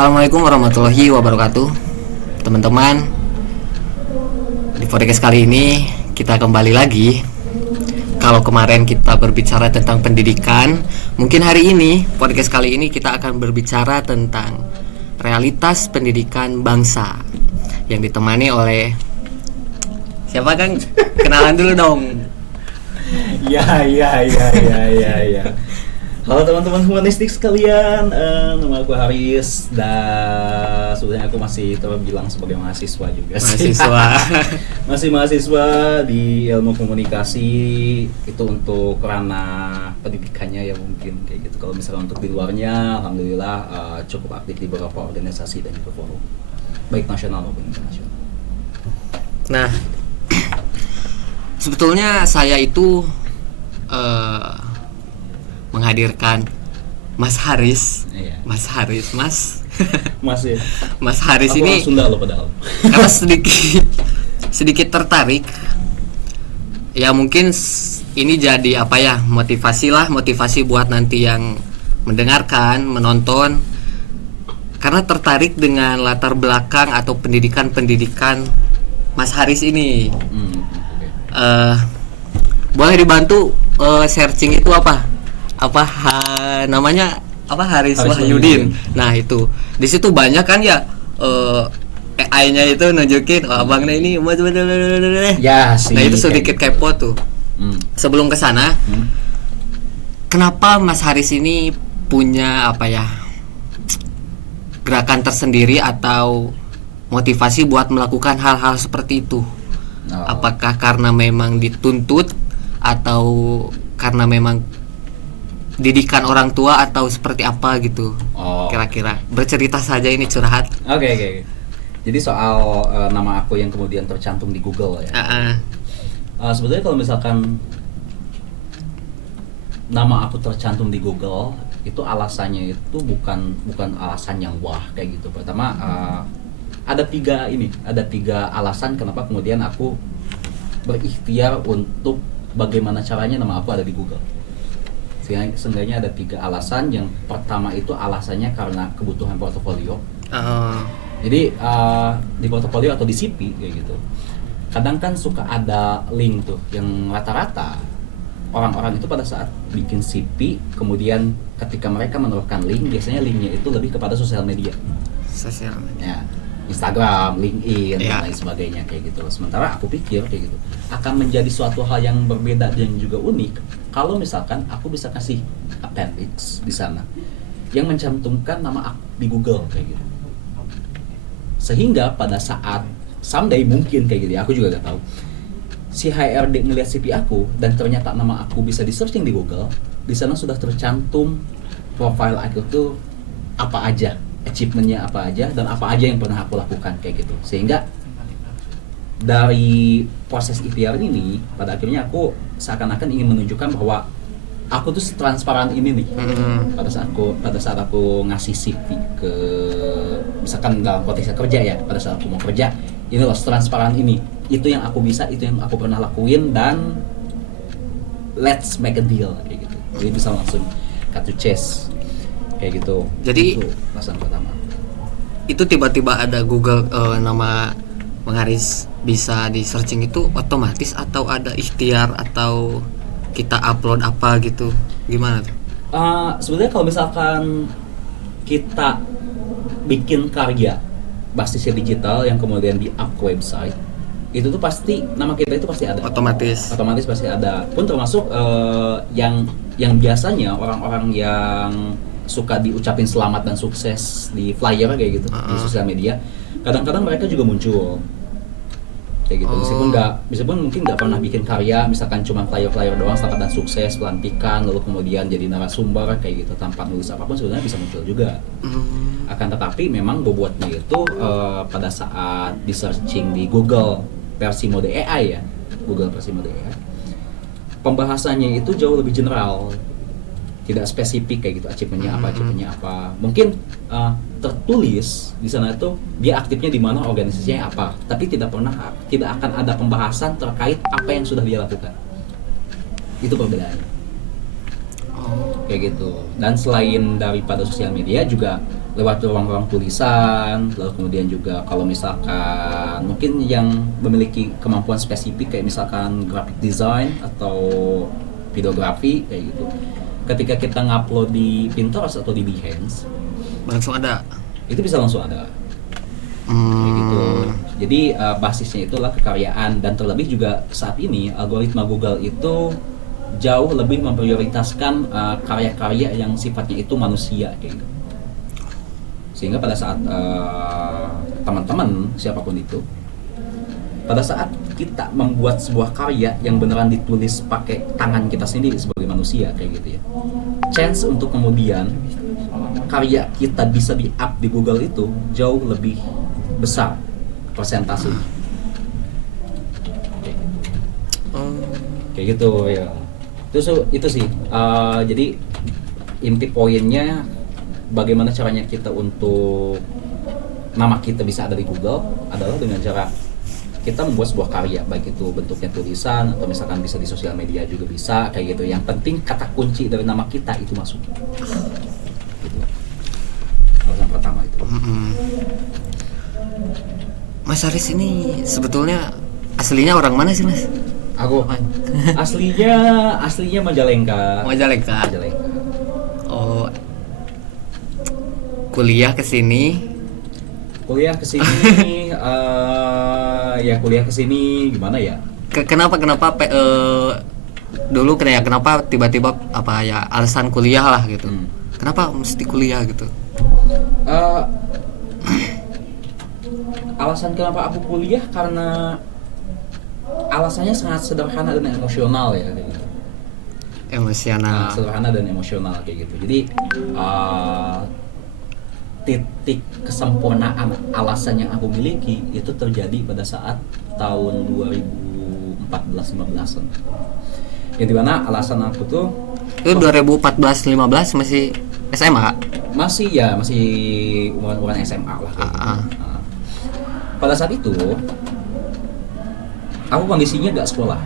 Assalamualaikum warahmatullahi wabarakatuh. Teman-teman, di podcast kali ini kita kembali lagi. Kalau kemarin kita berbicara tentang pendidikan, mungkin hari ini podcast kali ini kita akan berbicara tentang realitas pendidikan bangsa yang ditemani oleh siapa, Kang? Kenalan dulu dong. Ya. Halo teman-teman humanistik sekalian, nama aku Haris dan sebenarnya aku masih terbilang sebagai mahasiswa juga sih. Masih mahasiswa di ilmu komunikasi, itu untuk ranah pendidikannya ya mungkin kayak gitu. Kalau misalnya untuk di luarnya, alhamdulillah cukup aktif di beberapa organisasi dan juga forum, baik nasional maupun internasional. Nah, sebetulnya saya itu menghadirkan Mas Haris. Iya. Mas Haris. Mas ya. Mas Haris aku ini orang Sunda loh padahal. karena sedikit tertarik. Ya mungkin ini jadi motivasi buat nanti yang mendengarkan, menonton, karena tertarik dengan latar belakang atau pendidikan Mas Haris ini. Boleh dibantu searching itu namanya Haris Wahyudin. Nah itu di situ banyak kan ya AI-nya itu nunjukin abangnya ini ya sih. Nah itu sedikit kepo tuh. Sebelum ke sana, kenapa Mas Haris ini punya gerakan tersendiri atau motivasi buat melakukan hal-hal seperti itu? Apakah karena memang dituntut atau karena memang didikan orang tua atau seperti apa gitu? Kira-kira bercerita saja, ini curhat. Oke. Jadi soal nama aku yang kemudian tercantum di Google ya. Sebetulnya kalau misalkan nama aku tercantum di Google, itu alasannya itu bukan alasan yang wah kayak gitu. Pertama, ada tiga alasan kenapa kemudian aku berikhtiar untuk bagaimana caranya nama aku ada di Google. Seenggaknya ada 3 alasan. Yang pertama itu alasannya karena kebutuhan portofolio. Jadi di portofolio atau di CV kayak gitu, kadang kan suka ada link tuh yang rata-rata orang-orang itu pada saat bikin CV, kemudian ketika mereka menaruhkan link, biasanya linknya itu lebih kepada sosial media. Ya, Instagram, LinkedIn, dan lain sebagainya kayak gitu. Sementara aku pikir kayak gitu akan menjadi suatu hal yang berbeda dan juga unik kalau misalkan aku bisa kasih appendix di sana yang mencantumkan nama aku di Google kayak gitu. Sehingga pada saat someday mungkin kayak gitu, aku juga gak tahu, si HRD ngelihat CV aku dan ternyata nama aku bisa di searching di Google, di sana sudah tercantum profile aku tuh apa aja, achievementnya apa aja, dan apa aja yang pernah aku lakukan kayak gitu. Sehingga dari proses ikhtiar ini, pada akhirnya aku seakan-akan ingin menunjukkan bahwa aku tuh transparan ini nih. Pada saat aku ngasih CV ke, misalkan dalam konteks kerja ya, pada saat aku mau kerja, ini loh transparan ini, itu yang aku bisa, itu yang aku pernah lakuin, dan let's make a deal kayak gitu. Jadi bisa langsung cut to chase kayak gitu. Jadi itu alasan pertama. Itu tiba-tiba ada Google nama Bang Haris bisa di searching itu otomatis atau ada ikhtiar atau kita upload apa gitu, gimana tuh? Sebenarnya kalau misalkan kita bikin karya basisnya digital yang kemudian di up ke website, itu tuh pasti nama kita itu pasti ada. Otomatis pasti ada. Pun termasuk yang biasanya orang-orang yang suka diucapin selamat dan sukses di flyer kayak gitu di sosial media, kadang-kadang mereka juga muncul kayak gitu. Meskipun mungkin nggak pernah bikin karya, misalkan cuma flyer doang setakat dan sukses pelantikan lalu kemudian jadi narasumber kayak gitu tanpa nulis apapun, sebenarnya bisa muncul juga. Akan tetapi memang bobotnya itu pada saat di searching di Google versi mode AI ya, Google versi mode AI, pembahasannya itu jauh lebih general, tidak spesifik kayak gitu, achievementnya apa. Mungkin tertulis di sana itu dia aktifnya di mana, organisasinya apa, tapi tidak akan ada pembahasan terkait apa yang sudah dia lakukan. Itu perbedaannya. Kayak gitu. Dan selain daripada sosial media juga lewat ruang-ruang tulisan, lalu kemudian juga kalau misalkan mungkin yang memiliki kemampuan spesifik kayak misalkan graphic design atau videografi kayak gitu. Ketika kita ngupload di Pinterest atau di Behance, langsung ada. Itu bisa langsung ada. Kayak gitu. Jadi basisnya itulah kekaryaan, dan terlebih juga saat ini algoritma Google itu jauh lebih memprioritaskan karya-karya yang sifatnya itu manusia kayak gitu. Sehingga pada saat teman-teman siapapun itu, pada saat kita membuat sebuah karya yang beneran ditulis pakai tangan kita sendiri sebagai manusia kayak gitu ya, chance untuk kemudian karya kita bisa di-up di Google itu jauh lebih besar persentase. Kayak gitu ya. Itu sih. Jadi inti poinnya bagaimana caranya kita untuk nama kita bisa ada di Google adalah dengan cara kita membuat sebuah karya, baik itu bentuknya tulisan atau misalkan bisa di sosial media juga bisa kayak gitu. Yang penting kata kunci dari nama kita itu masuk. Gitu. Alasan pertama itu. Mas Aris ini sebetulnya aslinya orang mana sih, Mas? Aku aslinya Majalengka. Majalengka. Oh. Kuliah ke sini ya kuliah kesini gimana ya? Kenapa dulu kenapa tiba-tiba apa ya alasan kuliah lah gitu? Kenapa mesti kuliah gitu? Alasan kenapa aku kuliah karena alasannya sangat sederhana dan emosional ya kayak gitu. Emosional. Sederhana dan emosional kayak gitu. Jadi titik kesempurnaan alasan yang aku miliki itu terjadi pada saat tahun 2014-15an. Yang dimana alasan aku tuh itu 2014-15 masih SMA? Masih umuran SMA lah kayak gitu. Pada saat itu aku kondisinya gak sekolah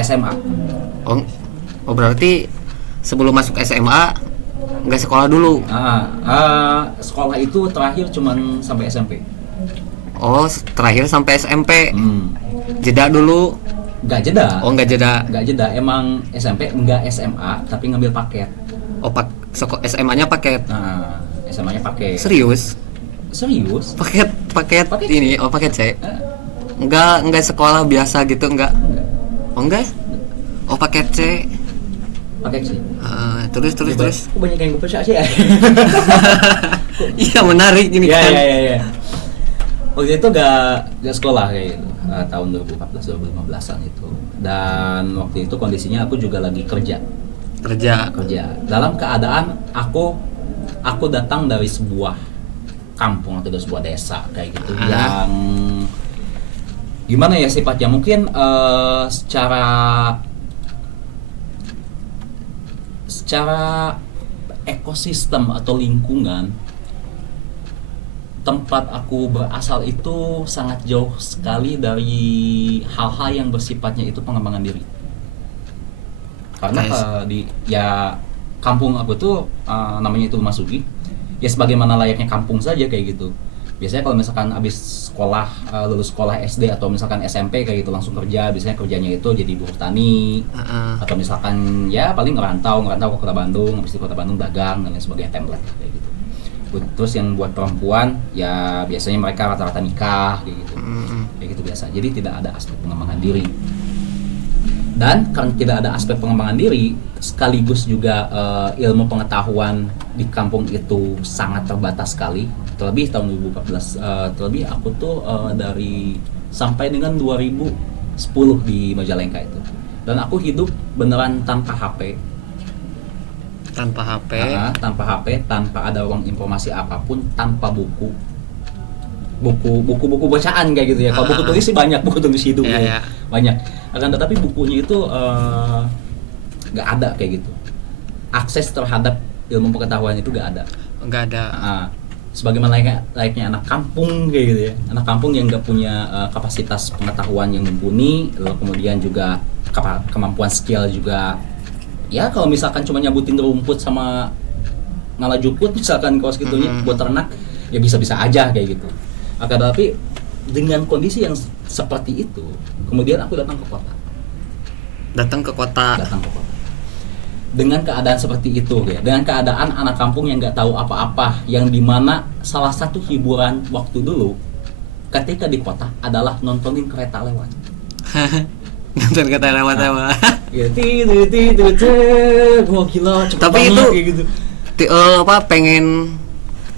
SMA. Oh berarti sebelum masuk SMA nggak sekolah dulu? Sekolah itu terakhir cuman sampai SMP. Oh terakhir sampai SMP. Jeda dulu? Nggak jeda. Oh nggak jeda. Emang SMP nggak SMA tapi ngambil paket. Oh SMA-nya paket. SMA-nya paket. Serius? Paket ini. Oh paket C. Enggak sekolah biasa gitu enggak? Oh enggak? Oh paket C. Terus. Kok banyak yang gue percaya sih ya? Iya menarik ini kan. Iya. Waktu itu gak sekolah kayak gitu. Tahun 2014-2015an itu. Dan waktu itu kondisinya aku juga lagi kerja. Dalam keadaan aku datang dari sebuah kampung atau dari sebuah desa kayak gitu yang gimana ya sifatnya mungkin secara ekosistem atau lingkungan tempat aku berasal itu sangat jauh sekali dari hal-hal yang bersifatnya itu pengembangan diri. Karena kampung aku tuh namanya itu Masugi. Ya sebagaimana layaknya kampung saja kayak gitu. Biasanya kalau misalkan habis lulus sekolah SD atau misalkan SMP kayak gitu langsung kerja, biasanya kerjanya itu jadi buruh tani atau misalkan ya paling ngerantau ke Kota Bandung, habis di Kota Bandung dagang dan lain sebagainya, template kayak gitu. Terus yang buat perempuan ya biasanya mereka rata-rata nikah kayak gitu. Kayak gitu biasa. Jadi tidak ada aspek pengembangan diri. Dan karena tidak ada aspek pengembangan diri, sekaligus juga ilmu pengetahuan di kampung itu sangat terbatas sekali. Terlebih tahun 2014, terlebih aku tuh dari sampai dengan 2010 di Majalengka itu. Dan aku hidup beneran tanpa HP. Tanpa HP. Tanpa HP, tanpa ada ruang informasi apapun, tanpa buku bacaan kayak gitu ya. Kalau buku tulis sih banyak, buku tulis hidup ya. Banyak. Akan tetapi bukunya itu nggak ada kayak gitu. Akses terhadap ilmu pengetahuan itu nggak ada. Sebagaimana layaknya anak kampung kayak gitu ya. Anak kampung yang nggak punya kapasitas pengetahuan yang mumpuni, lalu kemudian juga kemampuan skill juga. Ya kalau misalkan cuma nyabutin rumput sama ngalah jukut misalkan kaos gitunya buat ternak, ya bisa-bisa aja kayak gitu. Akan tetapi dengan kondisi yang seperti itu, kemudian aku datang ke kota. Dengan keadaan seperti itu ya, dengan keadaan anak kampung yang nggak tahu apa-apa, yang dimana salah satu hiburan waktu dulu ketika di kota adalah nontonin kereta lewat. Nonton kereta lewat apa? Ya wah gila cepet tapi banget itu kayak gitu. Pengen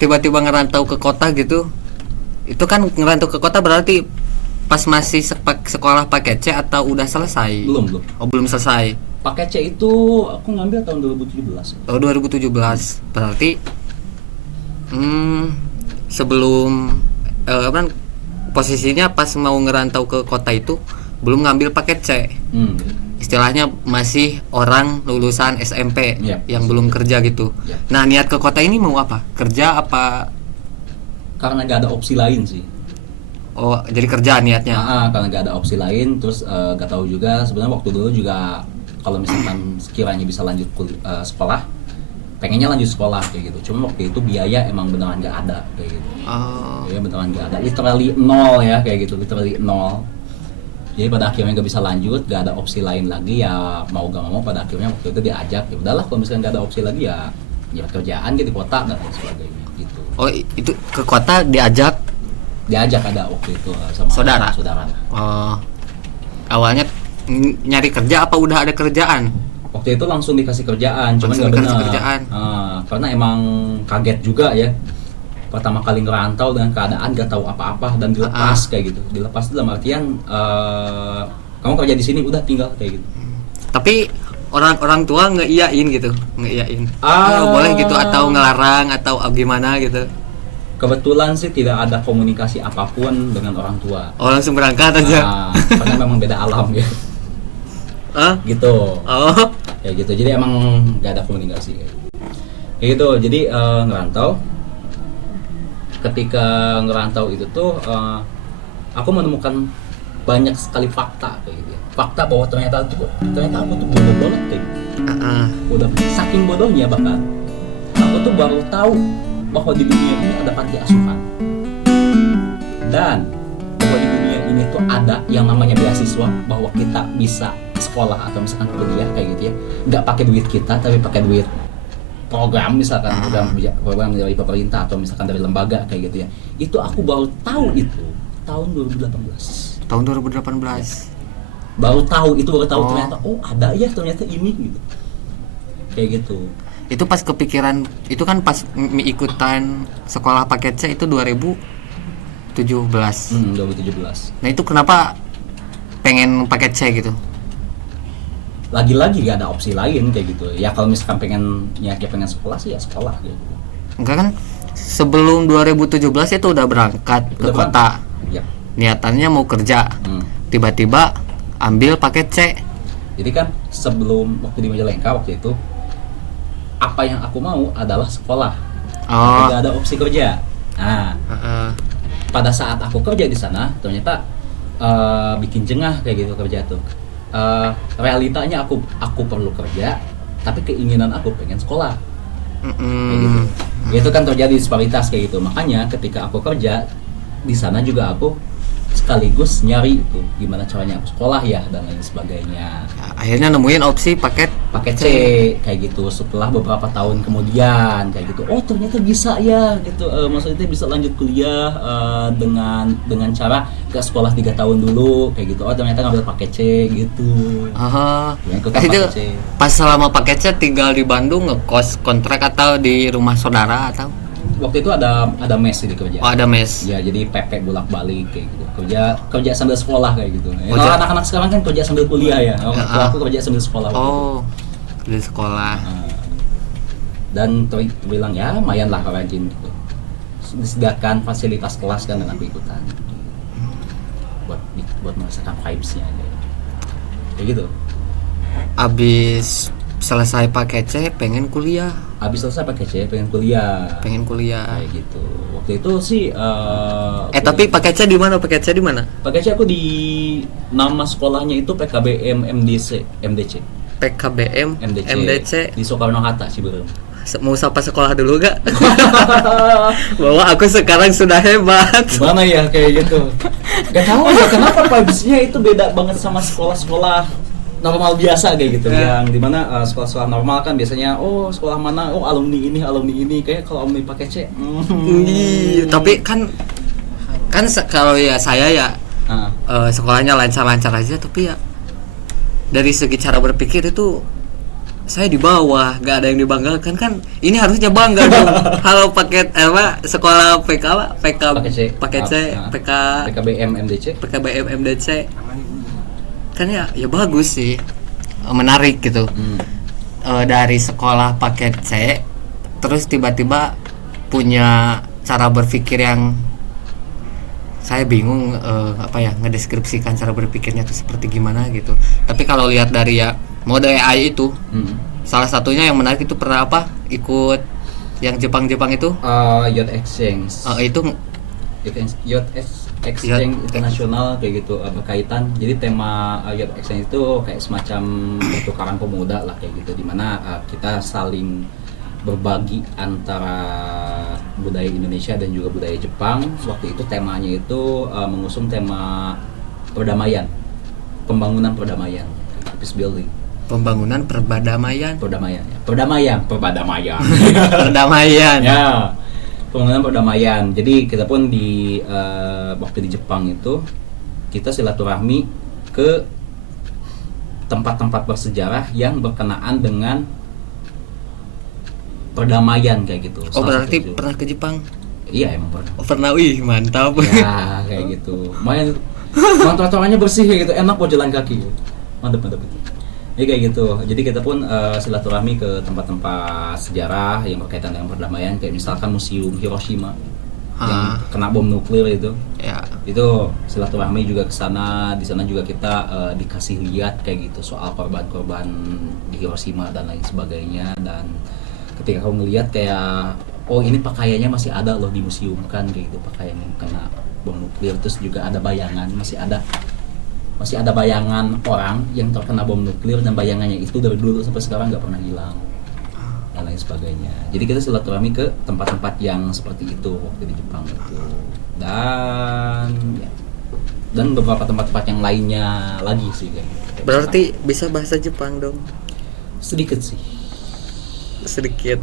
tiba-tiba ngerantau ke kota gitu. Itu kan ngerantau ke kota berarti pas masih sekolah paket C atau udah selesai? Belum. Oh, belum selesai. Paket C itu aku ngambil tahun 2017. Oh, 2017. Berarti sebelum posisinya pas mau ngerantau ke kota itu belum ngambil paket C. Istilahnya masih orang lulusan SMP yang belum kerja gitu. Nah, niat ke kota ini mau apa? Kerja apa? Karena gak ada opsi lain sih. Oh, jadi kerja niatnya? Karena gak ada opsi lain, terus gak tahu juga sebenarnya waktu dulu juga kalau misalkan sekiranya bisa lanjut sekolah, pengennya lanjut sekolah kayak gitu. Cuma waktu itu biaya emang beneran gak ada kayak gitu. Ya beneran gak ada, literally nol ya kayak gitu, literally nol. Jadi pada akhirnya gak bisa lanjut, gak ada opsi lain lagi ya mau gak mau pada akhirnya waktu itu diajak. Ya udahlah kalau misalkan gak ada opsi lagi ya kerjaan gitu di kota dan lain sebagainya gitu. Oh, itu ke kota diajak ada waktu itu sama saudara. Oh, awalnya nyari kerja apa udah ada kerjaan? Waktu itu langsung dikasih kerjaan, cuma nggak benar. Karena emang kaget juga ya. Pertama kali ngerantau dengan keadaan gak tahu apa-apa dan dilepas kayak gitu. Dilepas dalam artian kamu kerja di sini udah tinggal kayak gitu. Tapi orang tua ngeiyain gitu, boleh gitu atau ngelarang atau gimana gitu? Kebetulan sih tidak ada komunikasi apapun dengan orang tua. Oh, langsung berangkat aja. Karena memang beda alam ya. Gitu. Oh. Ya gitu. Jadi emang gak ada komunikasi kayak gitu. Jadi ngerantau. Ketika ngerantau itu tuh aku menemukan banyak sekali fakta kayak gitu. Fakta bahwa ternyata aku tuh bodoh banget kayak gitu. Udah saking bodohnya bahkan aku tuh baru tahu bahwa di dunia ini ada panti asuhan dan bahwa di dunia ini tuh ada yang namanya beasiswa, bahwa kita bisa sekolah atau misalkan kuliah kayak gitu ya, nggak pakai duit kita tapi pakai duit program, misalkan program dari pemerintah atau misalkan dari lembaga kayak gitu ya. Itu aku baru tahu itu tahun 2018. Baru tahu ternyata ada ya ternyata ini gitu. Kayak gitu. Itu pas kepikiran, itu kan pas ikutan sekolah paket C itu 2017. 2017. Nah, itu kenapa pengen paket C gitu? Lagi-lagi gak ada opsi lain kayak gitu. Ya kalau misalkan pengen sekolah sih ya sekolah gitu. Enggak kan sebelum 2017 itu udah berangkat ke kota. Ya. Niatannya mau kerja. Tiba-tiba ambil paket C. Jadi kan sebelum waktu di Majalengka waktu itu apa yang aku mau adalah sekolah. Tidak ada opsi kerja. Nah, pada saat aku kerja di sana ternyata bikin jengah kayak gitu kerja tuh. Realitanya aku perlu kerja, tapi keinginan aku pengen sekolah. Kayak gitu. Itu kan terjadi disparitas kayak gitu. Makanya ketika aku kerja di sana juga aku sekaligus nyari itu gimana caranya aku sekolah ya dan lain sebagainya. Akhirnya nemuin opsi paket C kayak gitu. Setelah beberapa tahun kemudian kayak gitu, oh ternyata bisa ya gitu. Maksudnya bisa lanjut kuliah dengan cara ke sekolah 3 tahun dulu kayak gitu. Oh ternyata ngambil paket C gitu. Itu pas selama paket C tinggal di Bandung ngekos kontrak atau di rumah saudara atau? Waktu itu ada mes di kerja. Oh, ada mes. Ya, jadi PP bolak-balik kayak gitu. Kerja sambil sekolah kayak gitu. Ya, Oh, kalau anak-anak sekarang kan kerja sambil kuliah ya. Kalau Ah. aku kerja sambil sekolah. waktu itu. Oh, di sekolah. Dan bilang ya lumayan lah rajin gitu. Disediakan fasilitas kelas kan dan aku ikutan. Buat merasakan vibes-nya aja. Kayak gitu. Abis selesai pakai C pengen kuliah. Habis selesai pakai C pengen kuliah. Pengen kuliah. Kayak gitu. Waktu itu sih Tapi pakai C di mana? Pakai C di mana? pakai C aku di nama sekolahnya itu PKBM MDC PKBM MDC. di Soekarno Hatta Ciberem. Mau sapa sekolah dulu gak? Bahwa aku sekarang sudah hebat. Gimana ya kayak gitu. Gak tahu ya kenapa vibes-nya itu beda banget sama sekolah-sekolah normal biasa kayak gitu. Yang dimana sekolah-sekolah normal kan biasanya sekolah mana, alumni ini kayak kalau alumni pakai C. Tapi kan kalau ya saya ya Ah. sekolahnya lancar-lancar aja, tapi ya dari segi cara berpikir itu saya di bawah, gak ada yang dibanggakan kan. Ini harusnya bangga dong. Halo paket sekolah PK pakai C, PK PKBM MDC. PKBM MDC. Kan ya bagus sih. Menarik gitu. Dari sekolah paket C terus tiba-tiba punya cara berpikir yang saya bingung ngedeskripsikan cara berpikirnya itu seperti gimana gitu. Tapi kalau lihat dari ya mode AI itu, salah satunya yang menarik itu pernah ikut yang Jepang itu? Youth Exchange. Itu Youth Exchange internasional kayak gitu berkaitan. Jadi tema Youth Exchange itu kayak semacam pertukaran pemuda lah kayak gitu, dimana kita saling berbagi antara budaya Indonesia dan juga budaya Jepang. Waktu itu temanya itu mengusung tema perdamaian, pembangunan perdamaian, peace building. Pembangunan perdamaian. Perdamaian. Perdamaian. Ya, pembangunan perdamaian. Jadi kita pun di waktu di Jepang itu kita silaturahmi ke tempat-tempat bersejarah yang berkenaan dengan perdamaian kayak gitu. Berarti pernah ke Jepang? Iya emang pernah. Pernah, mantap. Ya kayak gitu. Lumayan. Trotoarnya bersih kayak gitu, enak buat jalan kaki. Mantap. Jadi kayak gitu. Jadi kita pun silaturahmi ke tempat-tempat sejarah yang berkaitan dengan perdamaian, kayak misalkan Museum Hiroshima yang kena bom nuklir itu. Ya. Itu silaturahmi juga ke sana. Di sana juga kita dikasih lihat kayak gitu soal korban-korban di Hiroshima dan lain sebagainya. Dan ketika kamu melihat kayak ini pakaiannya masih ada loh di museum kan kayak gitu, pakaian yang kena bom nuklir. Terus juga ada bayangan, masih ada bayangan orang yang terkena bom nuklir, dan bayangannya itu dari dulu sampai sekarang nggak pernah hilang dan lain sebagainya. Jadi kita silaturahmi ke tempat-tempat yang seperti itu waktu di Jepang itu, dan beberapa tempat-tempat yang lainnya lagi sih kayak gitu. Berarti bisa bahasa Jepang dong? Sedikit sih. Sedikit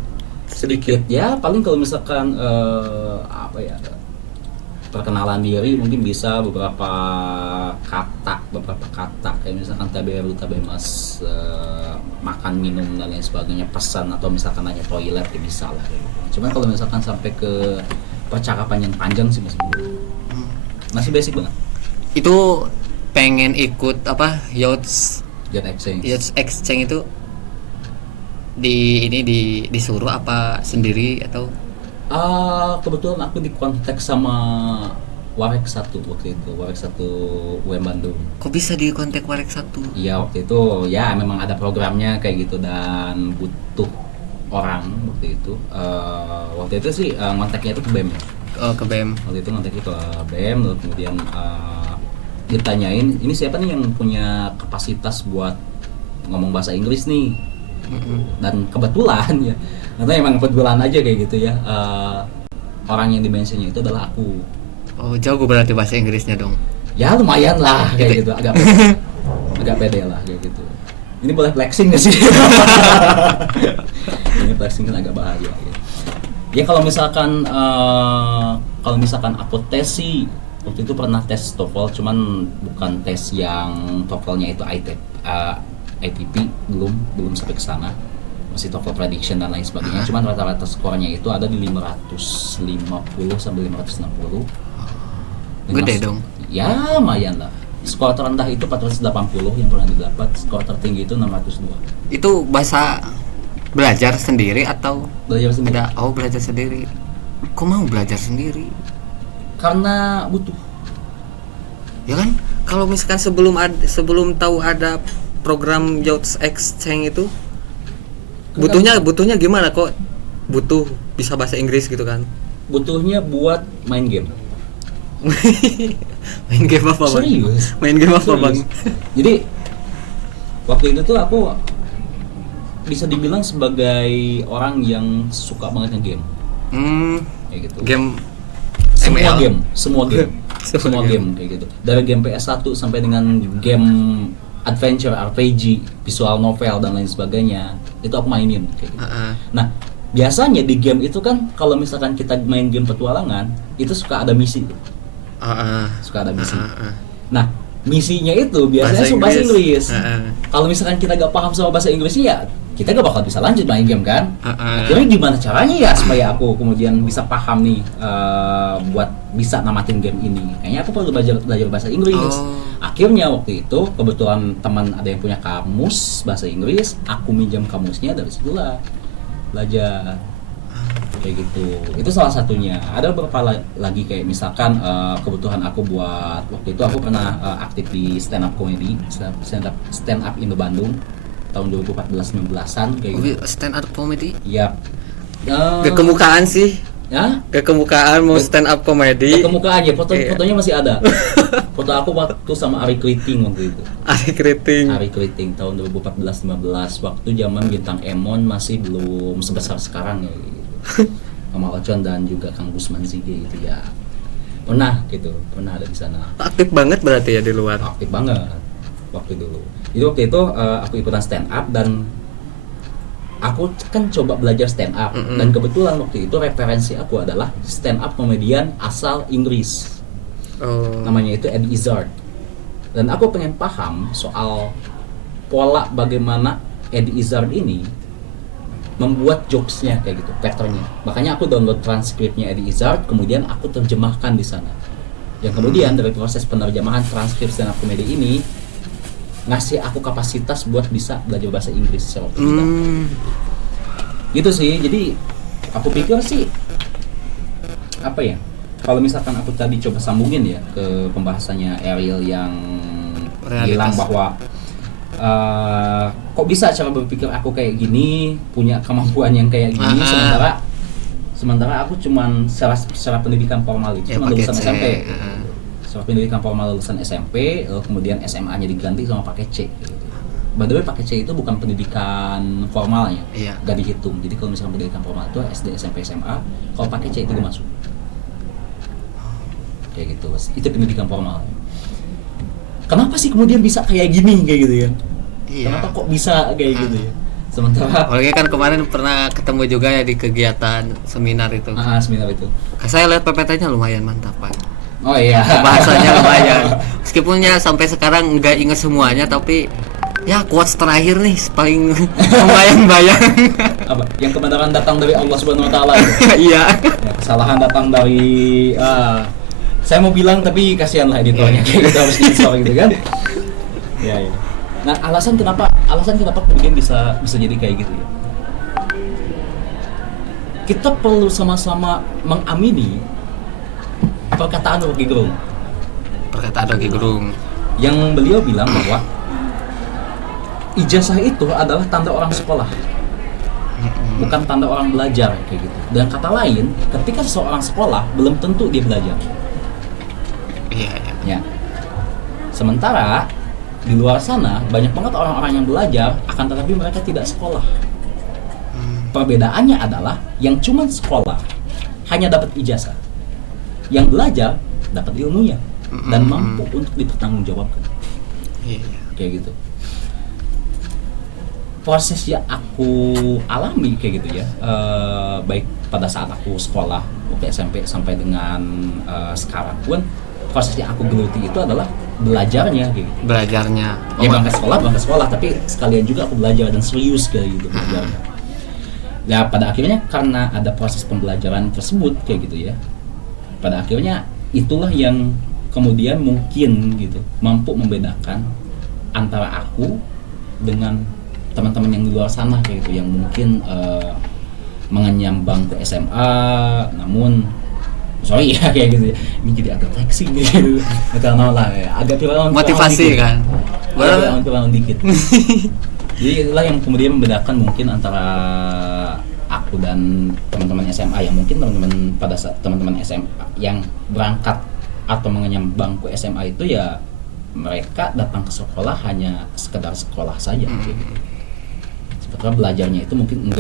Ya paling kalau misalkan perkenalan diri mungkin bisa beberapa kata kayak misalkan tabemas, makan minum dan lain sebagainya, pesan atau misalkan nanya toilet ya bisa lah kayak gitu. Cuman kalau misalkan sampai ke percakapan yang panjang sih masih basic banget. Itu pengen ikut Youth Exchange itu disuruh apa sendiri atau? Kebetulan aku dikontak sama Warek 1 waktu itu, Warek 1 UM Bandung. Kok bisa dikontak Warek 1? Iya waktu itu ya memang ada programnya kayak gitu dan butuh orang waktu itu. Waktu itu sih kontaknya itu ke BEM. Ke BEM. Waktu itu kontaknya ke BEM, lalu kemudian ditanyain ini siapa nih yang punya kapasitas buat ngomong bahasa Inggris nih. Dan kebetulan ya, karena emang kebetulan aja kayak gitu ya, orang yang dimensinya itu adalah aku. Jago berarti bahasa Inggrisnya dong? Ya lumayan lah kayak gitu, agak pede lah kayak gitu. Ini boleh flexing gak sih? Ini flexing kan agak bahaya ya. Ya kalau misalkan aku tes sih, waktu itu pernah tes TOEFL, cuman bukan tes yang TOEFL-nya itu ITP, belum sampai ke sana. masih TOEFL prediction dan lain sebagainya. Cuman rata-rata skornya itu ada di 550 sampai 560. Gede dong. Ya lumayan lah. Skor terendah itu 480 yang pernah didapat, skor tertinggi itu 602. Itu bahasa belajar sendiri atau Belajar sendiri. ada? Oh, belajar sendiri. Kok mau belajar sendiri? Karena butuh. Ya kan? Kalau misalkan sebelum tahu ada program Youth Exchange itu butuhnya gimana kok? Butuh bisa bahasa Inggris gitu kan? Butuhnya buat main game. Main game apa, Bang? Serius? Main game apa, Bang? Jadi waktu itu tuh aku bisa dibilang sebagai orang yang suka banget nge-game. Kayak gitu. Game Semua ML? game, semua game. Semua Semua game kayak gitu. Dari game PS1 sampai dengan game adventure, RPG, visual novel dan lain sebagainya, itu aku mainin kayak gitu. Nah, biasanya di game itu kan kalau misalkan kita main game petualangan, itu suka ada misi tuh. Suka ada misi. Nah, misinya itu biasanya bahasa Inggris. Kalau misalkan kita gak paham sama bahasa Inggrisnya, ya kita gak bakal bisa lanjut main game kan. Akhirnya gimana caranya ya supaya aku kemudian bisa paham nih buat bisa namatin game ini. Kayaknya aku perlu belajar bahasa Inggris. Akhirnya waktu itu kebetulan teman ada yang punya kamus bahasa Inggris, aku minjam kamusnya, dari situlah belajar kayak gitu. Itu salah satunya. Ada beberapa lagi kayak misalkan kebutuhan aku buat waktu itu aku pernah aktif di stand up comedy, stand up Indo Bandung tahun 2014-15an kayak gitu. Stand up comedy? Yap. Kekemukaan sih. Ya? Kekemukaan mau stand up comedy. Kekemukaan ya, fotonya masih ada. Foto aku waktu sama Ari Kriting waktu itu. Ari Kriting tahun 2014-15 waktu zaman Bintang Emon masih belum sebesar sekarang ya gitu. Sama Ocon dan juga Kang Gusman Sige gitu ya. Pernah ada di sana. Aktif banget berarti ya di luar. Aktif banget waktu dulu. Jadi waktu itu aku ikutan stand up dan aku kan coba belajar stand up dan kebetulan waktu itu referensi aku adalah stand up komedian asal Inggris. Namanya itu Eddie Izzard. Dan aku pengen paham soal pola bagaimana Eddie Izzard ini membuat jokesnya kayak gitu, patternnya. Makanya aku download transkripnya Eddie Izzard, kemudian aku terjemahkan di sana. Yang kemudian dari proses penerjemahan transkrip stand up comedy ini ngasih aku kapasitas buat bisa belajar bahasa Inggris secara otodidak. Gitu sih. Jadi aku pikir sih apa ya? Kalau misalkan aku tadi coba sambungin ya ke pembahasannya Ariel yang bilang bahwa kok bisa cara berpikir aku kayak gini, punya kemampuan yang kayak gini, sementara aku cuman secara pendidikan formal itu cuma lulusan SMP. Secara pendidikan formal lulusan SMP, kemudian SMA-nya diganti sama paket C gitu. By the way, paket C itu bukan pendidikan formalnya, gak dihitung. Jadi kalau misalnya pendidikan formal itu SD, SMP, SMA, kalau paket C itu gak masuk. Kayak gitu, itu pendidikan formal. Kenapa sih kemudian bisa kayak gini kayak gitu ya? Kenapa kok bisa kayak gitu ya? Sementara orangnya kan kemarin pernah ketemu juga ya di kegiatan seminar itu. Seminar itu. Saya lihat PPT-nya lumayan mantap, Pak. Oh iya. Bahasanya lumayan. Meskipunnya sampai sekarang nggak inget semuanya, tapi ya quotes terakhir nih paling membayang-bayang. Apa? Yang kebenaran datang dari Allah Subhanahu Wa Taala. Iya. Kesalahan datang dari saya mau bilang tapi kasihanlah editornya kita harus disensor gitu kan. Ya. Nah, alasan kenapa kemudian bisa jadi kayak gitu ya. Kita perlu sama-sama mengamini perkataan Rocky Gerung. Yang beliau bilang bahwa ijazah itu adalah tanda orang sekolah. Bukan tanda orang belajar kayak gitu. Dan kata lain, ketika seseorang sekolah belum tentu dia belajar. Ya. Sementara di luar sana banyak banget orang-orang yang belajar, akan tetapi mereka tidak sekolah. Perbedaannya adalah yang cuma sekolah hanya dapat ijazah, yang belajar dapat ilmunya dan mampu untuk dipertanggungjawabkan. Kayak gitu. Proses yang aku alami kayak gitu ya, baik pada saat aku sekolah waktu SMP sampai dengan sekarang pun, proses yang aku geluti itu adalah belajarnya gitu. Belajarnya. Ya bangga sekolah, tapi sekalian juga aku belajar dan serius kayak gitu belajarnya. Ya pada akhirnya karena ada proses pembelajaran tersebut kayak gitu ya, pada akhirnya itulah yang kemudian mungkin gitu mampu membedakan antara aku dengan teman-teman yang di luar sana kayak gitu, yang mungkin mengenyam bangku SMA namun sorry ya kayak gitu ya. Ini jadi agak flexing gitu nggak tahu lah ya, agak Motivasi kan. Pirang dikit. Jadi itulah yang kemudian membedakan mungkin antara aku dan teman-teman SMA, yang mungkin teman-teman pada saat teman-teman SMA yang berangkat atau mengenyam bangku SMA itu ya mereka datang ke sekolah hanya sekedar sekolah saja gitu. Sebetulnya belajarnya itu mungkin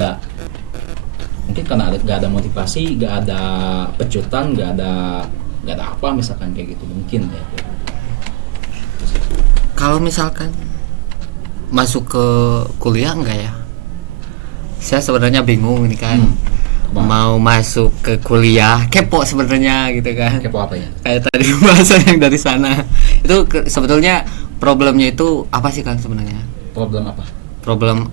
mungkin karena nggak ada motivasi, nggak ada pecutan, nggak ada apa misalkan kayak gitu mungkin ya. Kalau misalkan masuk ke kuliah enggak ya? Saya sebenarnya bingung ini kan. Mau masuk ke kuliah, kepo sebenarnya gitu kan. Kepo apa ya? Kayak tadi pembahasan yang dari sana. Itu sebetulnya problemnya itu apa sih Kang sebenarnya? Problem apa? Problem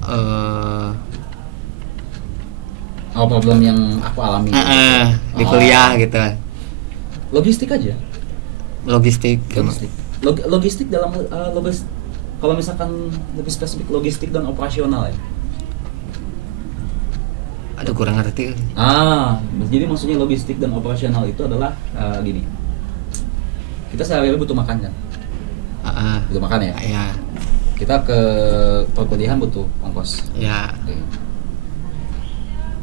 problem yang aku alami di kuliah gitu. Logistik aja. Logistik. Logistik dalam kalau misalkan lebih spesifik logistik dan operasional ya. Aduh kurang ngerti. Jadi maksudnya logistik dan operasional itu adalah gini. Kita sehari-hari butuh makan kan? Butuh makan ya? Iya. Kita ke perkuliahan butuh ongkos. Ya. Oke.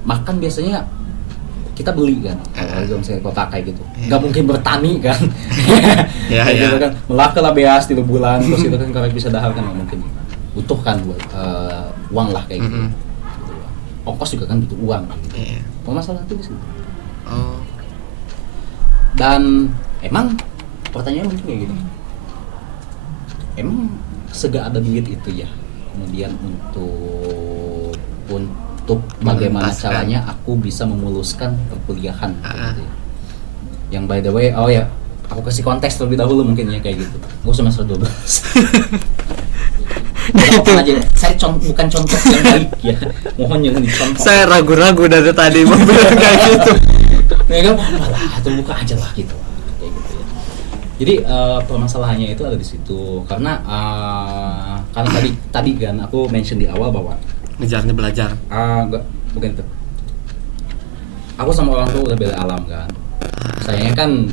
Makan biasanya kita beli kan, kalau misalnya kota kayak gitu, nggak mungkin bertani kan, gitu kan, melaka lah beas 3 bulan, terus itu kan kalau bisa dahar kan nggak mungkin, butuh kan buat uang lah kayak gitu, ongkos juga kan butuh uang, gitu. Masalah itu di situ. Dan emang pertanyaannya mungkin kayak gini, emang sega ada duit itu ya, kemudian untuk bagaimana caranya aku bisa memuluskan perkuliahan gitu ya. Yang by the way, aku kasih konteks terlebih dahulu mungkin ya kayak gitu. Gue semester 12. Gitu. Aja. Saya bukan contoh yang baik ya. Mohon jangan dicontoh. Saya ragu-ragu dari tadi mau bilang kayak gitu. Ya kan malah atau buka aja lah gitu. Kayak gitu ya. Jadi permasalahannya itu ada di situ karena tadi kan aku mention di awal bahwa ngejarnya belajar. Enggak, bukan itu. Aku sama orang tua udah beda alam kan. Sayangnya kan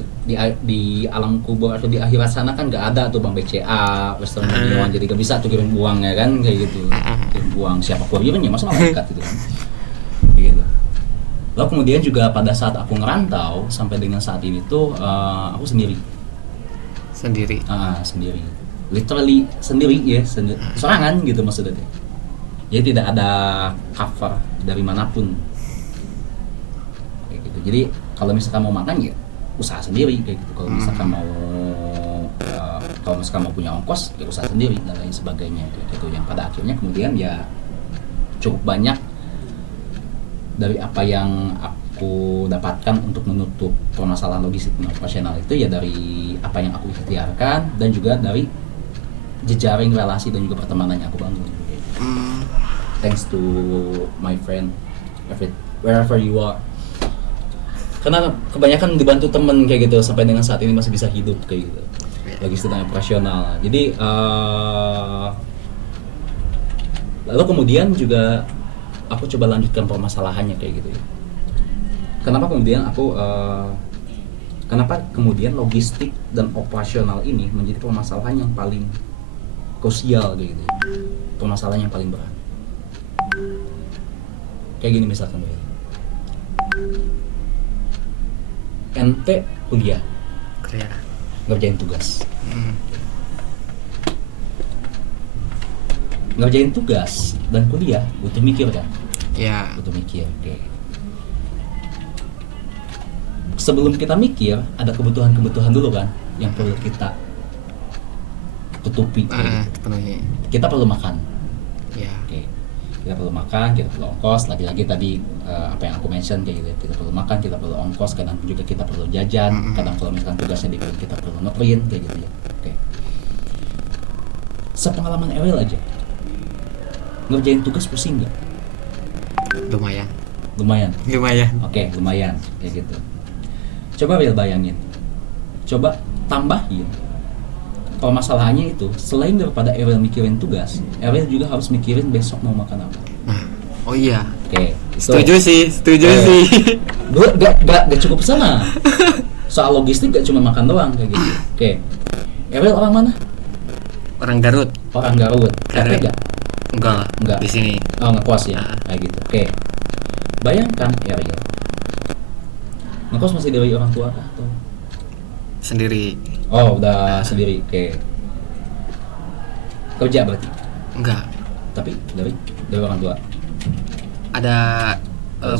di alam kubur atau di akhirat sana kan nggak ada tuh Bang BCA, Western Union, jadi gak bisa tuh kirim uang ya kan kayak gitu. Kirim uang siapa kurirnya masa malaikat gitu kan. Gitu. Lalu kemudian juga pada saat aku ngerantau sampai dengan saat ini tuh aku sendiri. Sendiri. Literally sendiri ya, serangan gitu maksudnya. Jadi tidak ada cover dari manapun kayak gitu. Jadi kalau misalkan mau makan ya usaha sendiri kayak gitu. Kalau misalkan mau punya ongkos ya usaha sendiri dan lain sebagainya kayak gitu. Yang pada akhirnya kemudian ya cukup banyak dari apa yang aku dapatkan untuk menutup permasalahan logistik dan operasional itu ya dari apa yang aku ikhtiarkan dan juga dari jejaring relasi dan juga pertemanan yang aku bangun. Thanks to my friend wherever you are, karena kebanyakan dibantu temen kayak gitu sampai dengan saat ini masih bisa hidup kayak gitu logistik dan operasional. Jadi lalu kemudian juga aku coba lanjutkan permasalahannya kayak gitu ya. Kenapa kemudian logistik dan operasional ini menjadi permasalahan yang paling krusial kayak gitu ya. Permasalahan yang paling berat kayak gini misalkan ente kuliah ngerjain tugas ngerjain tugas dan kuliah butuh mikir kan butuh mikir. Okay. Sebelum kita mikir ada kebutuhan dulu kan yang perlu kita tutupi penuhi. Kita perlu makan. Okay. Kita perlu makan, kita perlu ongkos. Lagi-lagi tadi apa yang aku mention kayak gitu. Kita perlu makan, kita perlu ongkos. Kadang juga kita perlu jajan. Kadang kalau misalkan tugasnya di print kita perlu ngeprint kayak gitu ya. Oke. Sepengalaman Eril aja. Ngerjain tugas pusing nggak? Lumayan. Lumayan. Lumayan. Oke, lumayan kayak gitu. Coba Will bayangin. Coba tambahin permasalahannya itu, selain daripada Ariel mikirin tugas, Ariel juga harus mikirin besok mau makan apa. Oh iya. Oke, Setuju sih. Gue gak cukup sama. Soal logistik gak cuma makan doang kayak gitu. Oke. Ariel orang mana? Orang Garut. Orang Garut. Garut. Capek gak? Enggak. Enggak. Di sini. Oh, ngekos ya. Ah. Kayak gitu. Oke. Bayangkan Ariel. Ngekos masih dari orang tua kah atau? Sendiri. Oh, udah sendiri. Oke. Kerja berarti. Enggak. Tapi dari orang tua. Ada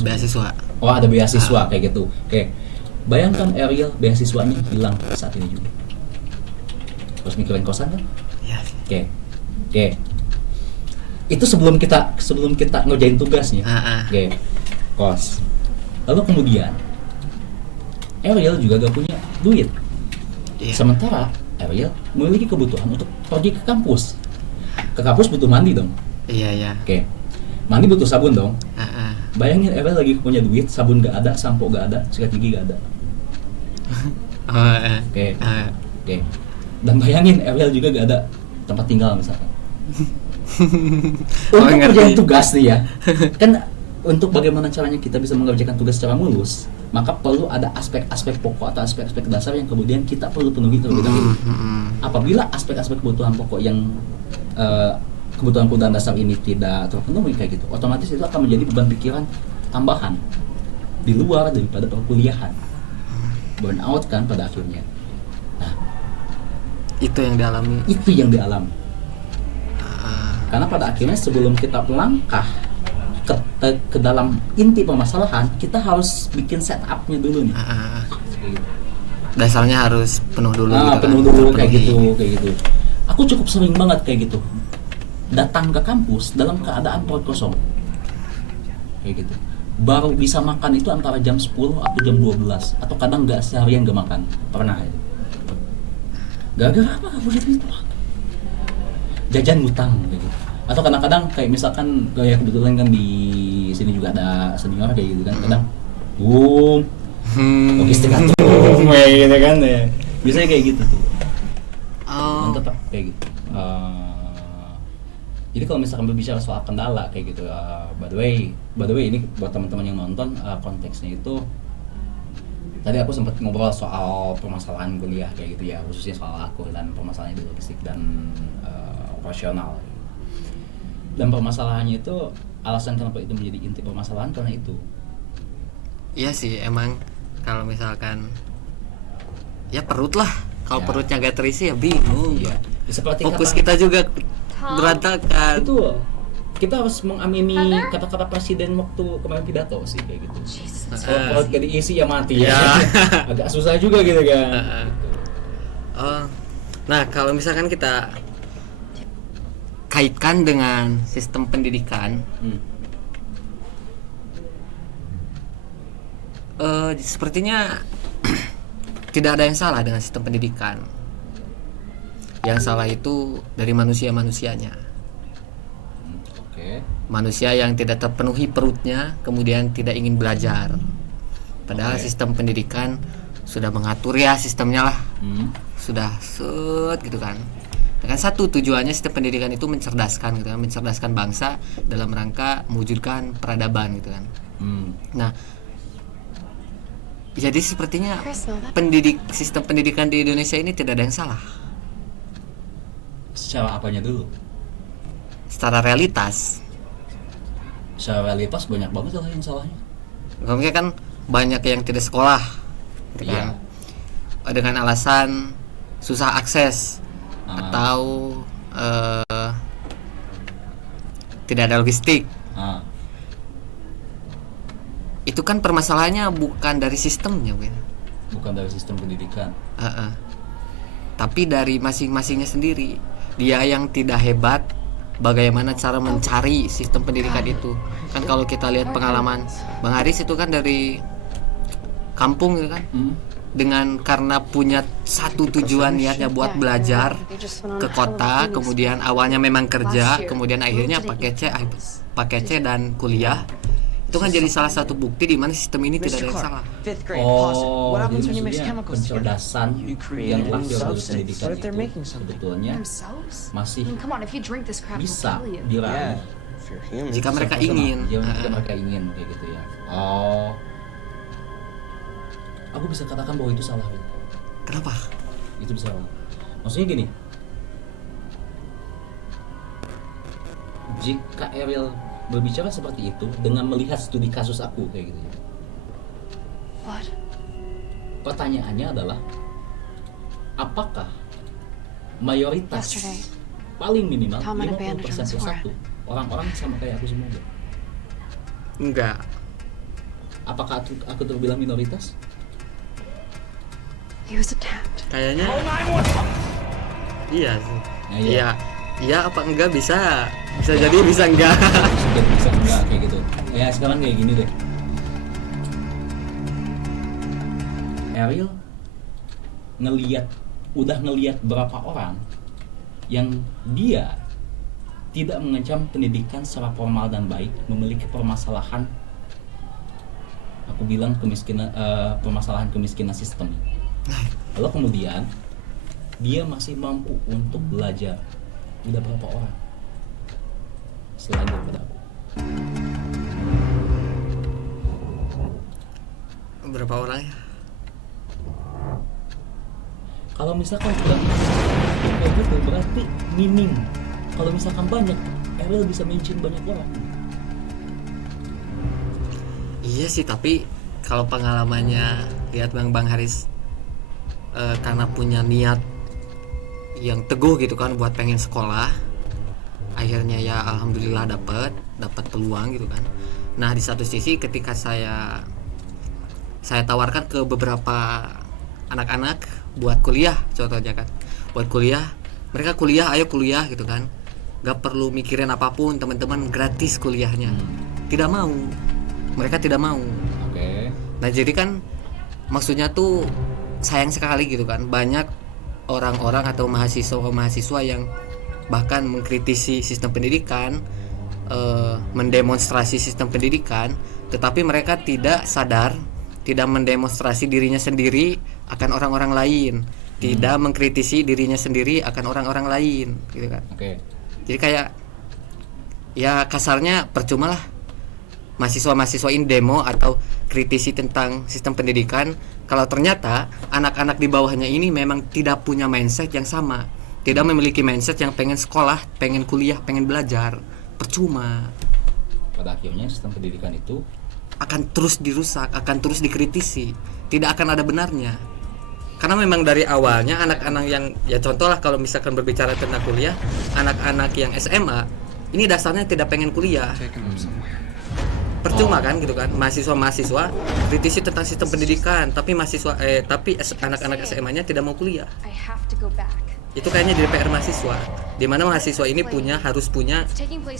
beasiswa. Oh, ada beasiswa kayak gitu. Oke. Bayangkan Ariel beasiswanya hilang saat ini juga. Terus mikirin kosan kan? Iya. Oke. Itu sebelum kita ngerjain tugasnya. Oke. Kos. Lalu kemudian Ariel juga gak punya duit. Iya. Sementara Ariel memiliki kebutuhan untuk pergi ke kampus. Ke kampus butuh mandi dong. Iya. Oke. Mandi butuh sabun dong. Bayangin Ariel lagi punya duit, sabun gak ada, sampo gak ada, sikat gigi gak ada. Oke. Dan bayangin Ariel juga gak ada tempat tinggal misalkan. Untuk kerjaan tugas nih ya. Kan untuk bagaimana caranya kita bisa mengerjakan tugas secara mulus, maka perlu ada aspek-aspek pokok atau aspek-aspek dasar yang kemudian kita perlu penuhi terlebih dahulu. Apabila aspek-aspek kebutuhan pokok yang kebutuhan dasar ini tidak terpenuhi kayak gitu, otomatis itu akan menjadi beban pikiran tambahan di luar daripada perkuliahan. Burnout kan pada akhirnya. Nah, itu yang dialami. Karena pada akhirnya sebelum kita melangkah ke dalam inti permasalahan, kita harus bikin setupnya dulu nih. Dasarnya harus penuh dulu. Penuh dulu kayak gitu. Aku cukup sering banget kayak gitu. Datang ke kampus dalam keadaan perut kosong. Kayak gitu. Baru bisa makan itu antara jam 10 atau jam 12 atau kadang nggak seharian nggak makan. Pernah itu. Gara-gara apa? Gak punya duit. Jajan ngutang kayak gitu. Atau kadang-kadang kayak misalkan kayak kebetulan kan di sini juga ada senior kayak gitu kan, kadang logistik atur kayak gitu kan ya. Biasanya kayak gitu tuh. Mantap Pak, kayak gitu. Jadi kalau misalkan berbicara soal kendala kayak gitu, by the way ini buat teman-teman yang nonton, konteksnya itu tadi aku sempat ngobrol soal permasalahan kuliah kayak gitu ya, khususnya soal aku dan permasalahan di logistik dan operasional. Dan permasalahannya itu, alasan kenapa itu menjadi inti permasalahan karena itu. Iya sih, emang kalau misalkan ya perut lah, kalau perutnya gak terisi ya bingung. Iya. Seperti fokus kita juga berantakan. Itu kita harus mengamini kata-kata presiden waktu kemarin pidato sih kayak gitu. Kalau perut gak diisi ya mati ya. Agak susah juga gitu kan. Nah kalau misalkan kita kaitkan dengan sistem pendidikan, sepertinya tidak ada yang salah dengan sistem pendidikan. Yang salah itu dari manusianya. Manusia yang tidak terpenuhi perutnya, kemudian tidak ingin belajar. Padahal sistem pendidikan sudah mengatur ya sistemnya lah, sudah set gitu kan. Dengan satu tujuannya sistem pendidikan itu mencerdaskan gitu kan, mencerdaskan bangsa dalam rangka mewujudkan peradaban gitu kan. Nah, jadi sepertinya sistem pendidikan di Indonesia ini tidak ada yang salah. Secara apanya dulu? Secara realitas. Secara realitas banyak banget lah yang salahnya. Mungkin kan banyak yang tidak sekolah, gitu kan. Dengan alasan susah akses. Atau tidak ada logistik. Itu kan permasalahannya bukan dari sistemnya, Win. Bukan dari sistem pendidikan. Tapi dari masing-masingnya sendiri. Dia yang tidak hebat, bagaimana cara mencari sistem pendidikan itu. Kan kalau kita lihat pengalaman Bang Haris itu kan dari kampung gitu kan. Dengan karena punya satu tujuan niatnya buat belajar ke kota, kemudian awalnya memang kerja, kemudian akhirnya pakai C dan kuliah, Itu kan jadi salah satu bukti di mana sistem ini tidak ada yang salah. Fifth grade, pause it. Oh, What happens jadi when you mix maksudnya chemicals together? pencerdasan You create yang a new lahir dari substance. pendidikan What if they're itu making something? sebetulnya Themselves? masih I mean, come on, if you drink this crap, it'll bisa kill you. diraih. Yeah, if you're human. Jika mereka Sama. ingin. Jika mereka ingin kayak gitu ya. Oh, aku bisa katakan bahwa itu salah, Win. Kenapa? Itu salah. Maksudnya gini, jika Ariel berbicara seperti itu dengan melihat studi kasus aku kayak gitu ya. What? Pertanyaannya adalah, apakah mayoritas Yesterday, paling minimal Tom and a 50% bandage on his plus satu orang-orang sama kayak aku semua? Bro? Enggak. Apakah aku terbilang minoritas? he was attacked. Kayaknya iya sih. Nah, iya. Iya. Iya apa enggak bisa. Bisa jadi bisa enggak. Bisa enggak kayak gitu. Ya sekarang kayak gini deh. Ariel udah ngeliat berapa orang yang dia tidak mengancam pendidikan secara formal dan baik, memiliki permasalahan, aku bilang permasalahan kemiskinan sistem. Lalu kemudian dia masih mampu untuk belajar. Udah berapa orang selain daripada aku? Berapa orang ya? Kalau misalkan kayak gitu berarti minim. Kalau misalkan banyak, Ariel bisa mention banyak orang. Iya sih, tapi kalau pengalamannya lihat Bang Haris karena punya niat yang teguh gitu kan buat pengen sekolah, akhirnya ya alhamdulillah dapat peluang gitu kan. Nah di satu sisi ketika saya tawarkan ke beberapa anak-anak buat kuliah, contohnya kan buat kuliah, mereka kuliah, ayo kuliah gitu kan, gak perlu mikirin apapun, teman-teman gratis kuliahnya. Tidak mau, mereka tidak mau. Oke. Nah jadi kan maksudnya tuh sayang sekali gitu kan, banyak orang-orang atau mahasiswa yang bahkan mengkritisi sistem pendidikan, mendemonstrasi sistem pendidikan, tetapi mereka tidak sadar, tidak mendemonstrasi dirinya sendiri akan orang-orang lain, tidak mengkritisi dirinya sendiri akan orang-orang lain gitu kan. Oke. Jadi kayak ya kasarnya percuma lah mahasiswa ini demo atau kritisi tentang sistem pendidikan kalau ternyata anak-anak di bawahnya ini memang tidak punya mindset yang sama, tidak memiliki mindset yang pengen sekolah, pengen kuliah, pengen belajar. Percuma. Pada akhirnya sistem pendidikan itu Akan terus dirusak, akan terus dikritisi, tidak akan ada benarnya. Karena memang dari awalnya anak-anak yang ya contoh lah kalau misalkan berbicara tentang kuliah, anak-anak yang SMA ini dasarnya tidak pengen kuliah. Percuma kan gitu kan, mahasiswa kritisi tentang sistem pendidikan, tapi anak-anak SMA-nya tidak mau kuliah. I have to go back. Itu kayaknya di PR mahasiswa, di mana mahasiswa ini harus punya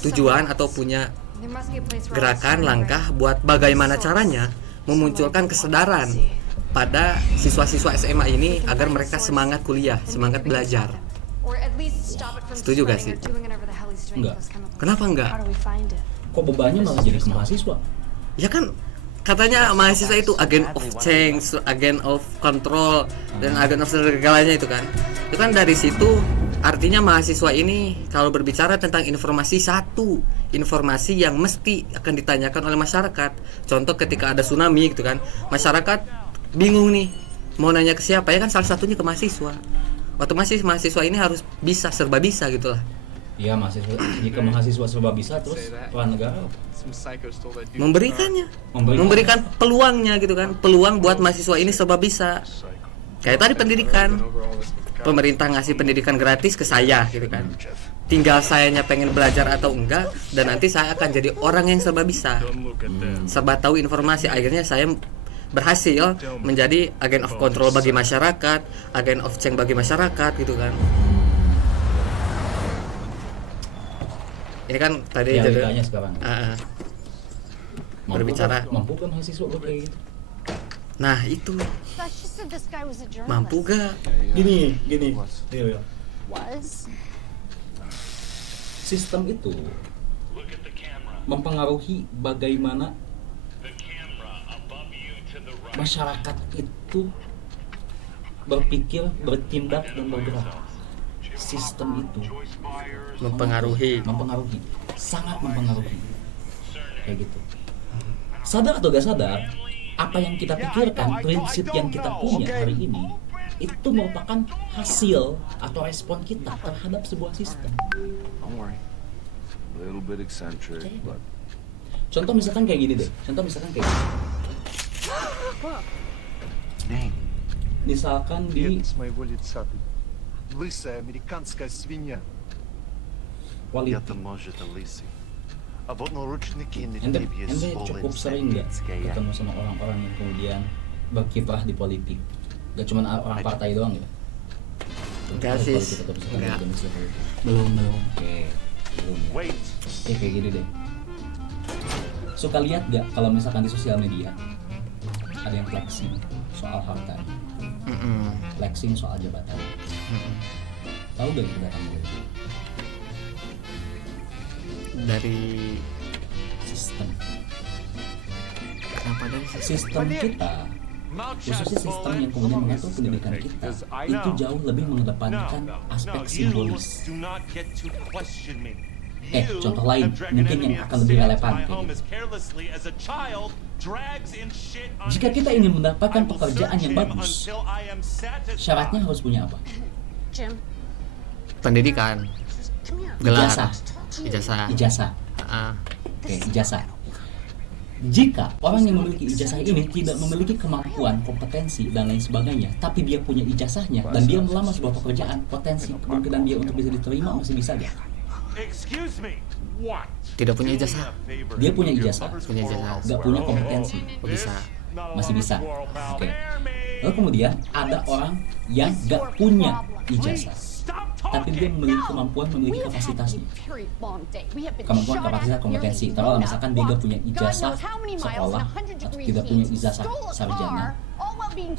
tujuan atau punya There must be a place where gerakan langkah buat bagaimana caranya memunculkan kesadaran pada siswa-siswa SMA ini agar mereka semangat kuliah, semangat belajar. Setuju gak sih? Enggak. Kenapa enggak? How do we find it? kok bebannya malah jadi ke mahasiswa? Ya kan katanya mahasiswa itu agent of change, agent of control, dan agent of segalanya itu kan. Itu kan dari situ artinya mahasiswa ini kalau berbicara tentang informasi informasi yang mesti akan ditanyakan oleh masyarakat. Contoh ketika ada tsunami gitu kan, masyarakat bingung nih mau nanya ke siapa, ya kan salah satunya ke mahasiswa. Otomatis mahasiswa ini harus serba bisa gitu lah. Iya, jika mahasiswa serba bisa, terus peran negara memberikan peluangnya gitu kan, peluang buat mahasiswa ini serba bisa. Kayak tadi pendidikan, pemerintah ngasih pendidikan gratis ke saya gitu kan, tinggal sayanya pengen belajar atau enggak, dan nanti saya akan jadi orang yang serba bisa, serba tahu informasi. Akhirnya saya berhasil menjadi agen of control bagi masyarakat, agen of change bagi masyarakat gitu kan. Ini kan tadi realitanya sekarang. Berbicara mampu kan mahasiswa kayak gitu. Nah itu mampu gak? Gini. Iya. Was? Sistem itu mempengaruhi bagaimana masyarakat itu berpikir, bertindak dan bergerak. Sistem itu Mempengaruhi. sangat mempengaruhi. Kayak gitu. Sadar atau gak sadar, apa yang kita pikirkan, prinsip yang kita punya hari ini, itu merupakan hasil atau respon kita terhadap sebuah sistem. Don't worry. A little bit eccentric, but Contoh misalkan kayak gini deh. dang. Misalkan di Нет, с моего лица ты лысая американская свинья. politik. Я-то, может, лысый. А вот наручники на Ente тебе cukup sering nggak ketemu sama orang-orang yang kemudian berkiprah di politik? Gak cuma orang partai doang ya? Enggak sih. Politik atau misalkan Enggak. organisasi politik. Belum. Oke, belum. Wait. Ya kayak gini deh. Suka lihat gak kalau misalkan di sosial media ada yang flexing soal harta, Mm-mm. flexing soal jabatan. Tahu gak kita kamu itu? Dari Sistem. kenapa dari sisi Sistem kita, khususnya sistem yang kemudian mengatur pendidikan kita, itu jauh lebih mengedepankan aspek simbolis. Contoh lain mungkin yang akan lebih relevan. Jika kita ingin mendapatkan pekerjaan yang bagus, syaratnya harus punya apa? Jim, pendidikan, come here. gelar, Ijazah. ijazah. Ijazah. Ah, Oke, ijazah. Jika orang yang memiliki ijazah ini tidak memiliki kemampuan, kompetensi, dan lain sebagainya, tapi dia punya ijazahnya dan dia melamar sebuah pekerjaan, potensi kemungkinan dia untuk bisa diterima masih bisa gak? Excuse me. What? tidak punya ijazah, Dia punya ijazah, punya ijazah, nggak punya kompetensi, bisa. masih bisa. Oke. Lalu kemudian ada orang yang nggak punya ijazah, tapi dia memiliki kemampuan, memiliki kapasitasnya. Kemampuan, kapasitas, kompetensi. Taruhlah misalkan dia nggak punya ijazah sekolah atau tidak punya ijazah sarjana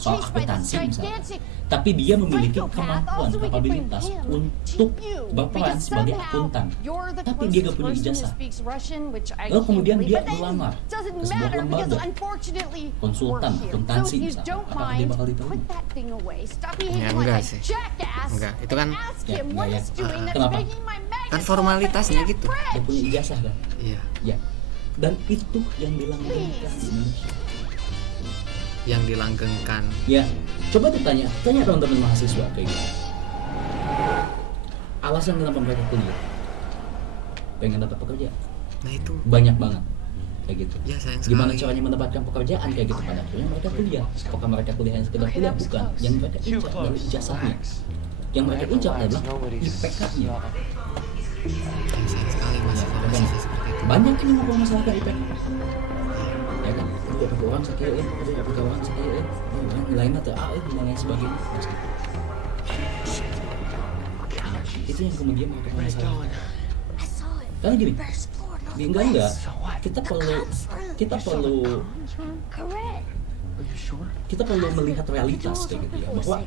soal akuntansi misalnya, tapi dia memiliki kemampuan, kapabilitas untuk berperan sebagai akuntan, tapi dia gak punya ijazah. Lalu kemudian dia melamar ke sebuah lembaga konsultan akuntansi misalnya, apakah dia bakal diterima? Ya, enggak sih. Enggak, itu kan Ya, enggak ya. Kenapa? kan formalitasnya gitu. Dia punya ijazah kan? Iya, Ya. Dan itu yang dilanggengkan di Indonesia. yang dilanggengkan. Ya, coba tanya teman-teman mahasiswa kayak gitu. Alasan kenapa mereka kuliah? Pengen dapat pekerjaan. Nah itu, Banyak banget kayak gitu. ya sayang Gimana sekali. caranya mendapatkan pekerjaan kayak gitu? Pada akhirnya mereka kuliah. Apakah mereka kuliah yang sekedar kuliah? Bukan. Yang mereka incar adalah ijazahnya. Yang mereka incar adalah IPK-nya. Sayang sekali masih kondisi seperti itu. Banyak yang ngomong masalah IPK. Ya kan? Itu dapat orang sekian, itu dapat orang sekian, orang nilainya tuh A, dan lain sebagainya. Itu yang kemudian mereka masalah. Karena gini, enggak. Kita perlu melihat realitas kayak gitu ya, bahwa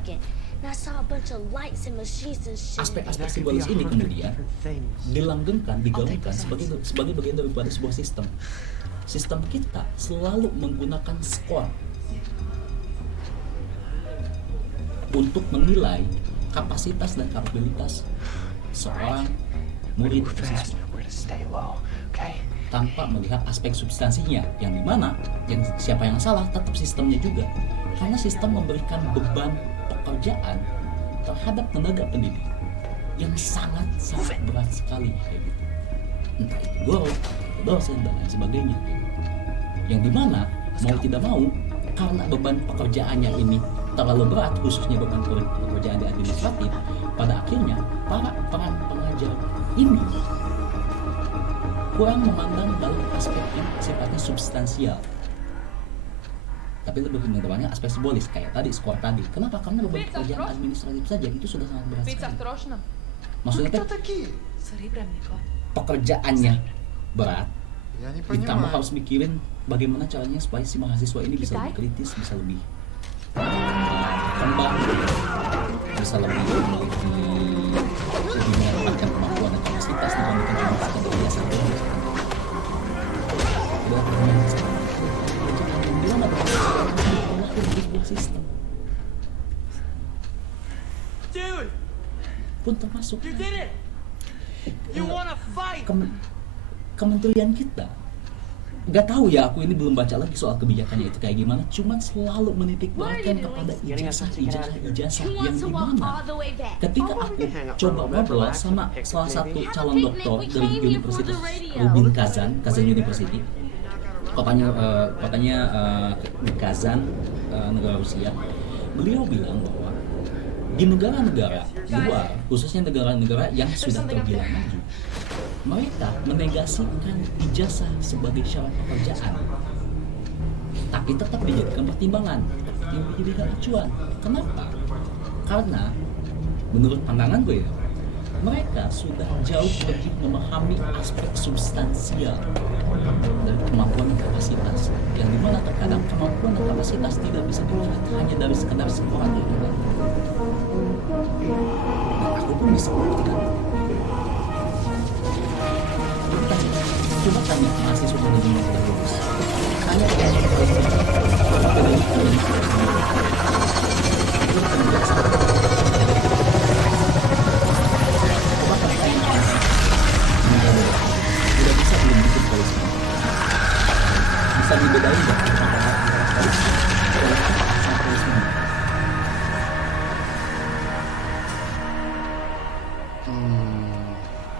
aspek-aspek simbolis ini kemudian dilanggengkan, digaungkan sebagai bagian daripada sebuah sistem. Sistem kita selalu menggunakan skor untuk menilai kapasitas dan kapabilitas seorang murid atau siswa tanpa melihat aspek substansinya, yang dimana yang siapa yang salah tetap sistemnya juga, karena sistem memberikan beban pekerjaan terhadap tenaga pendidik yang sangat berat sekali kayak gitu, entah itu guru, atau dosen dan lain sebagainya, yang dimana mau tidak mau karena beban pekerjaannya ini terlalu berat, khususnya beban pekerjaan di administratif, pada akhirnya para pengajar ini kurang memandang dalam aspek yang sifatnya substansial, tapi lebih mengedepankan aspek simbolis kayak tadi skor tadi. Kenapa? Karena beban pekerjaan administratif saja itu sudah sangat berat sekali. Maksudnya kan pekerjaannya berat, Я не ditambah понимаю. harus mikirin bagaimana caranya supaya si mahasiswa ini bisa lebih kritis, bisa lebih kembang, bisa lebih meningkatkan kemampuan dan kapasitas dibandingkan cuma sekedar biasa. Udah, gimana sistem Dude, pun termasuk you did it! You wanna fight? kementerian kita. Nggak tahu ya, aku ini belum baca lagi soal kebijakannya itu kayak gimana, cuman selalu menitik beratkan kepada ijazah yang dimana ketika aku coba ngobrol sama salah satu calon doktor dari Universitas Rubin Kazan University, kotanya di Kazan, negara Rusia. Beliau bilang bahwa di negara-negara luar, khususnya negara-negara yang sudah terbilang maju, mereka menegasikan ijazah sebagai syarat pekerjaan, tapi tetap dijadikan pertimbangan, yang dijadikan acuan. Kenapa? Karena menurut pandangan gue, mereka sudah jauh lebih memahami aspek substansial dari kemampuan dan kapasitas, yang dimana terkadang kemampuan dan kapasitas tidak bisa dilihat hanya dari sekedar sekolah di luar. Dan aku pun bisa membuktikan. Coba tanya mahasiswa dari yang sudah lulus. Tanya udah bisa belum bikin polisi? Bisa dibedain nggak antara polisi sama polisi?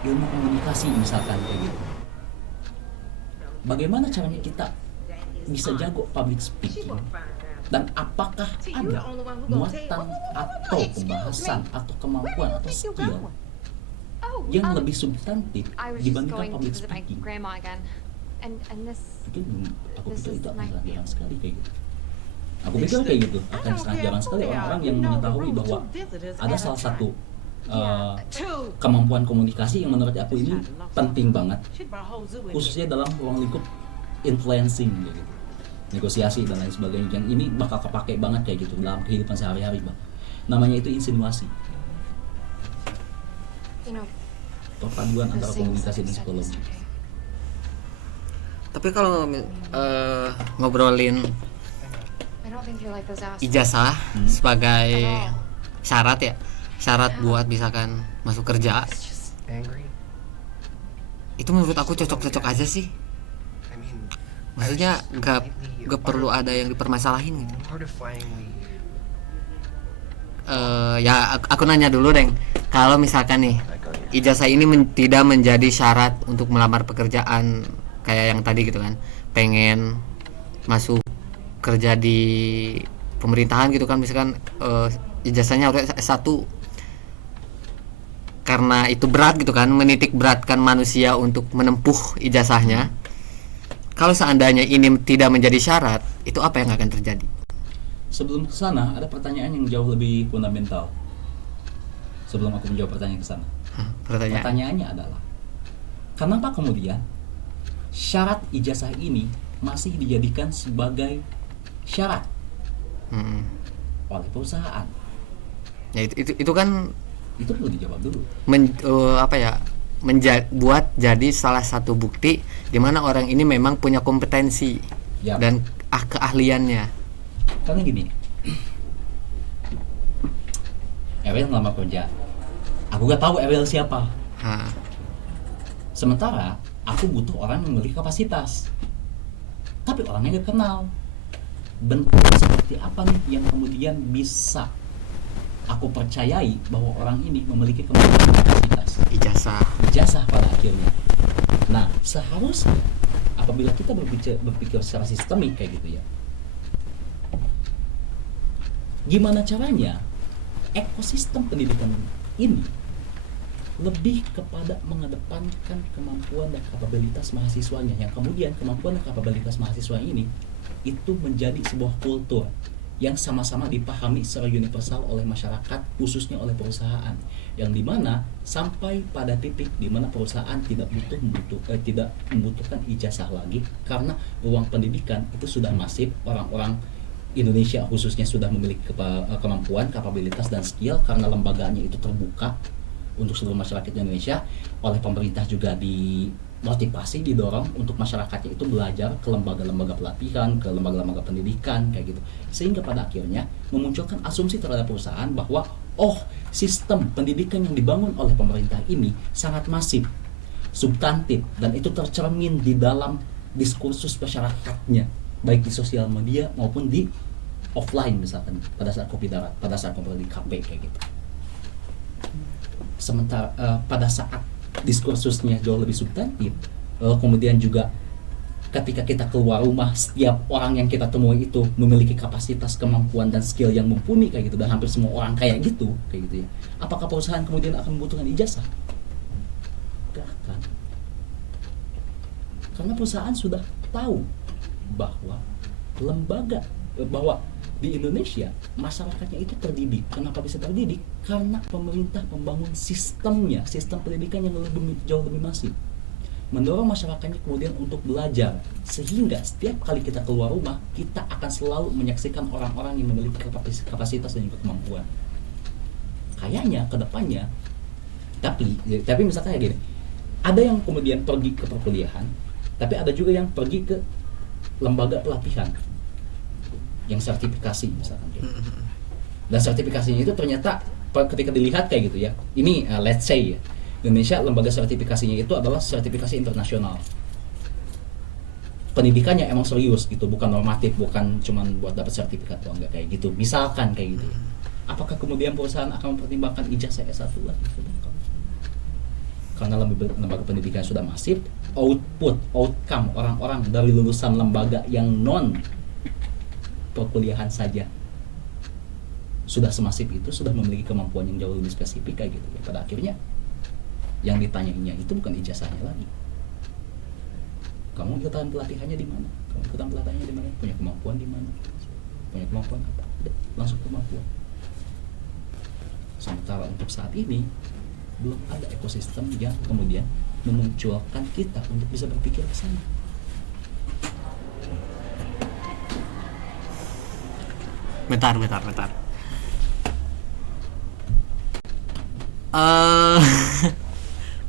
Ilmu komunikasi misalkan kayak gitu. Bagaimana caranya kita bisa jago public speaking, dan apakah ada muatan atau pembahasan atau kemampuan atau skill yang lebih substantif dibandingkan public speaking? Itu aku pikir itu akan sangat jarang sekali kayak gitu. Aku pikir kayak gitu akan sangat jarang sekali orang-orang yang mengetahui bahwa ada salah satu kemampuan komunikasi yang menurut aku ini penting banget, khususnya dalam ruang lingkup influencing gitu, negosiasi dan lain sebagainya, yang ini bakal kepake banget kayak gitu dalam kehidupan sehari-hari, Bang. Namanya itu insinuasi, perpaduan antara komunikasi dan psikologi. Tapi kalau ngobrolin ijazah sebagai syarat ya, syarat buat misalkan masuk kerja, itu menurut aku cocok-cocok aja sih. Maksudnya nggak perlu ada yang dipermasalahin gitu. Ya aku nanya dulu Deng, kalau misalkan nih ijazah ini tidak menjadi syarat untuk melamar pekerjaan kayak yang tadi gitu kan, pengen masuk kerja di pemerintahan gitu kan, misalkan ijazahnya harus S1, karena itu berat gitu kan, menitik beratkan manusia untuk menempuh ijazahnya. Kalau seandainya ini tidak menjadi syarat, itu apa yang akan terjadi? Sebelum ke sana, ada pertanyaan yang jauh lebih fundamental. Sebelum aku menjawab pertanyaan ke sana. Pertanyaannya adalah, kenapa kemudian syarat ijazah ini masih dijadikan sebagai syarat oleh perusahaan? Ya itu kan itu perlu dijawab dulu. Buat jadi salah satu bukti di mana orang ini memang punya kompetensi dan keahliannya. Karena gini, Ariel ngelamar kerja, aku gak tahu Ariel siapa. Sementara aku butuh orang yang memiliki kapasitas, tapi orangnya gak kenal. Bentuk seperti apa nih yang kemudian bisa aku percayai bahwa orang ini memiliki kemampuan kapasitas? Ijazah pada akhirnya. Nah, seharusnya apabila kita berpikir secara sistemik kayak gitu ya, gimana caranya ekosistem pendidikan ini lebih kepada mengedepankan kemampuan dan kapabilitas mahasiswanya, yang kemudian kemampuan dan kapabilitas mahasiswa ini itu menjadi sebuah kultur yang sama-sama dipahami secara universal oleh masyarakat, khususnya oleh perusahaan, yang dimana sampai pada titik dimana perusahaan tidak membutuhkan ijazah lagi, karena ruang pendidikan itu sudah masif, orang-orang Indonesia khususnya sudah memiliki kemampuan, kapabilitas dan skill, karena lembaganya itu terbuka untuk seluruh masyarakat Indonesia, oleh pemerintah juga motivasi didorong untuk masyarakatnya itu belajar ke lembaga-lembaga pelatihan, ke lembaga-lembaga pendidikan kayak gitu. Sehingga pada akhirnya memunculkan asumsi terhadap perusahaan bahwa sistem pendidikan yang dibangun oleh pemerintah ini sangat masif, substantif, dan itu tercermin di dalam diskursus masyarakatnya, baik di sosial media maupun di offline, misalkan pada saat kopi darat, pada saat ngobrol di kafe kayak gitu. Sementara pada saat diskursusnya jauh lebih substantif, kemudian juga ketika kita keluar rumah, setiap orang yang kita temui itu memiliki kapasitas, kemampuan, dan skill yang mumpuni kayak gitu, dan hampir semua orang kayak gitu ya. Apakah perusahaan kemudian akan membutuhkan ijazah? Gak akan. Karena perusahaan sudah tahu bahwa bahwa di Indonesia masyarakatnya itu terdidik. Kenapa bisa terdidik? Karena pemerintah membangun sistem pendidikan yang jauh lebih masif, mendorong masyarakatnya kemudian untuk belajar, sehingga setiap kali kita keluar rumah kita akan selalu menyaksikan orang-orang yang memiliki kapasitas dan juga kemampuan. Kayaknya kedepannya, tapi misalkan kayak gini, ada yang kemudian pergi ke perkuliahan, tapi ada juga yang pergi ke lembaga pelatihan yang sertifikasi misalkan gitu. Dan sertifikasinya itu ternyata ketika dilihat kayak gitu ya, ini let's say ya, Indonesia lembaga sertifikasinya itu adalah sertifikasi internasional. Pendidikannya emang serius gitu, bukan normatif, bukan cuman buat dapat sertifikat atau enggak kayak gitu. Misalkan kayak gitu. Apakah kemudian perusahaan akan mempertimbangkan ijazah S1 lagi? Karena lembaga pendidikan sudah masif, outcome orang-orang dari lulusan lembaga yang non perkuliahan saja sudah semasif itu, sudah memiliki kemampuan yang jauh lebih spesifik kayak gitu. Pada akhirnya yang ditanyainnya itu bukan ijazahnya lagi. Kamu ikutan pelatihannya di mana? Punya kemampuan di mana? Punya kemampuan apa? Langsung kemampuan. Sementara untuk saat ini belum ada ekosistem yang kemudian memunculkan kita untuk bisa berpikir ke sana. Bentar.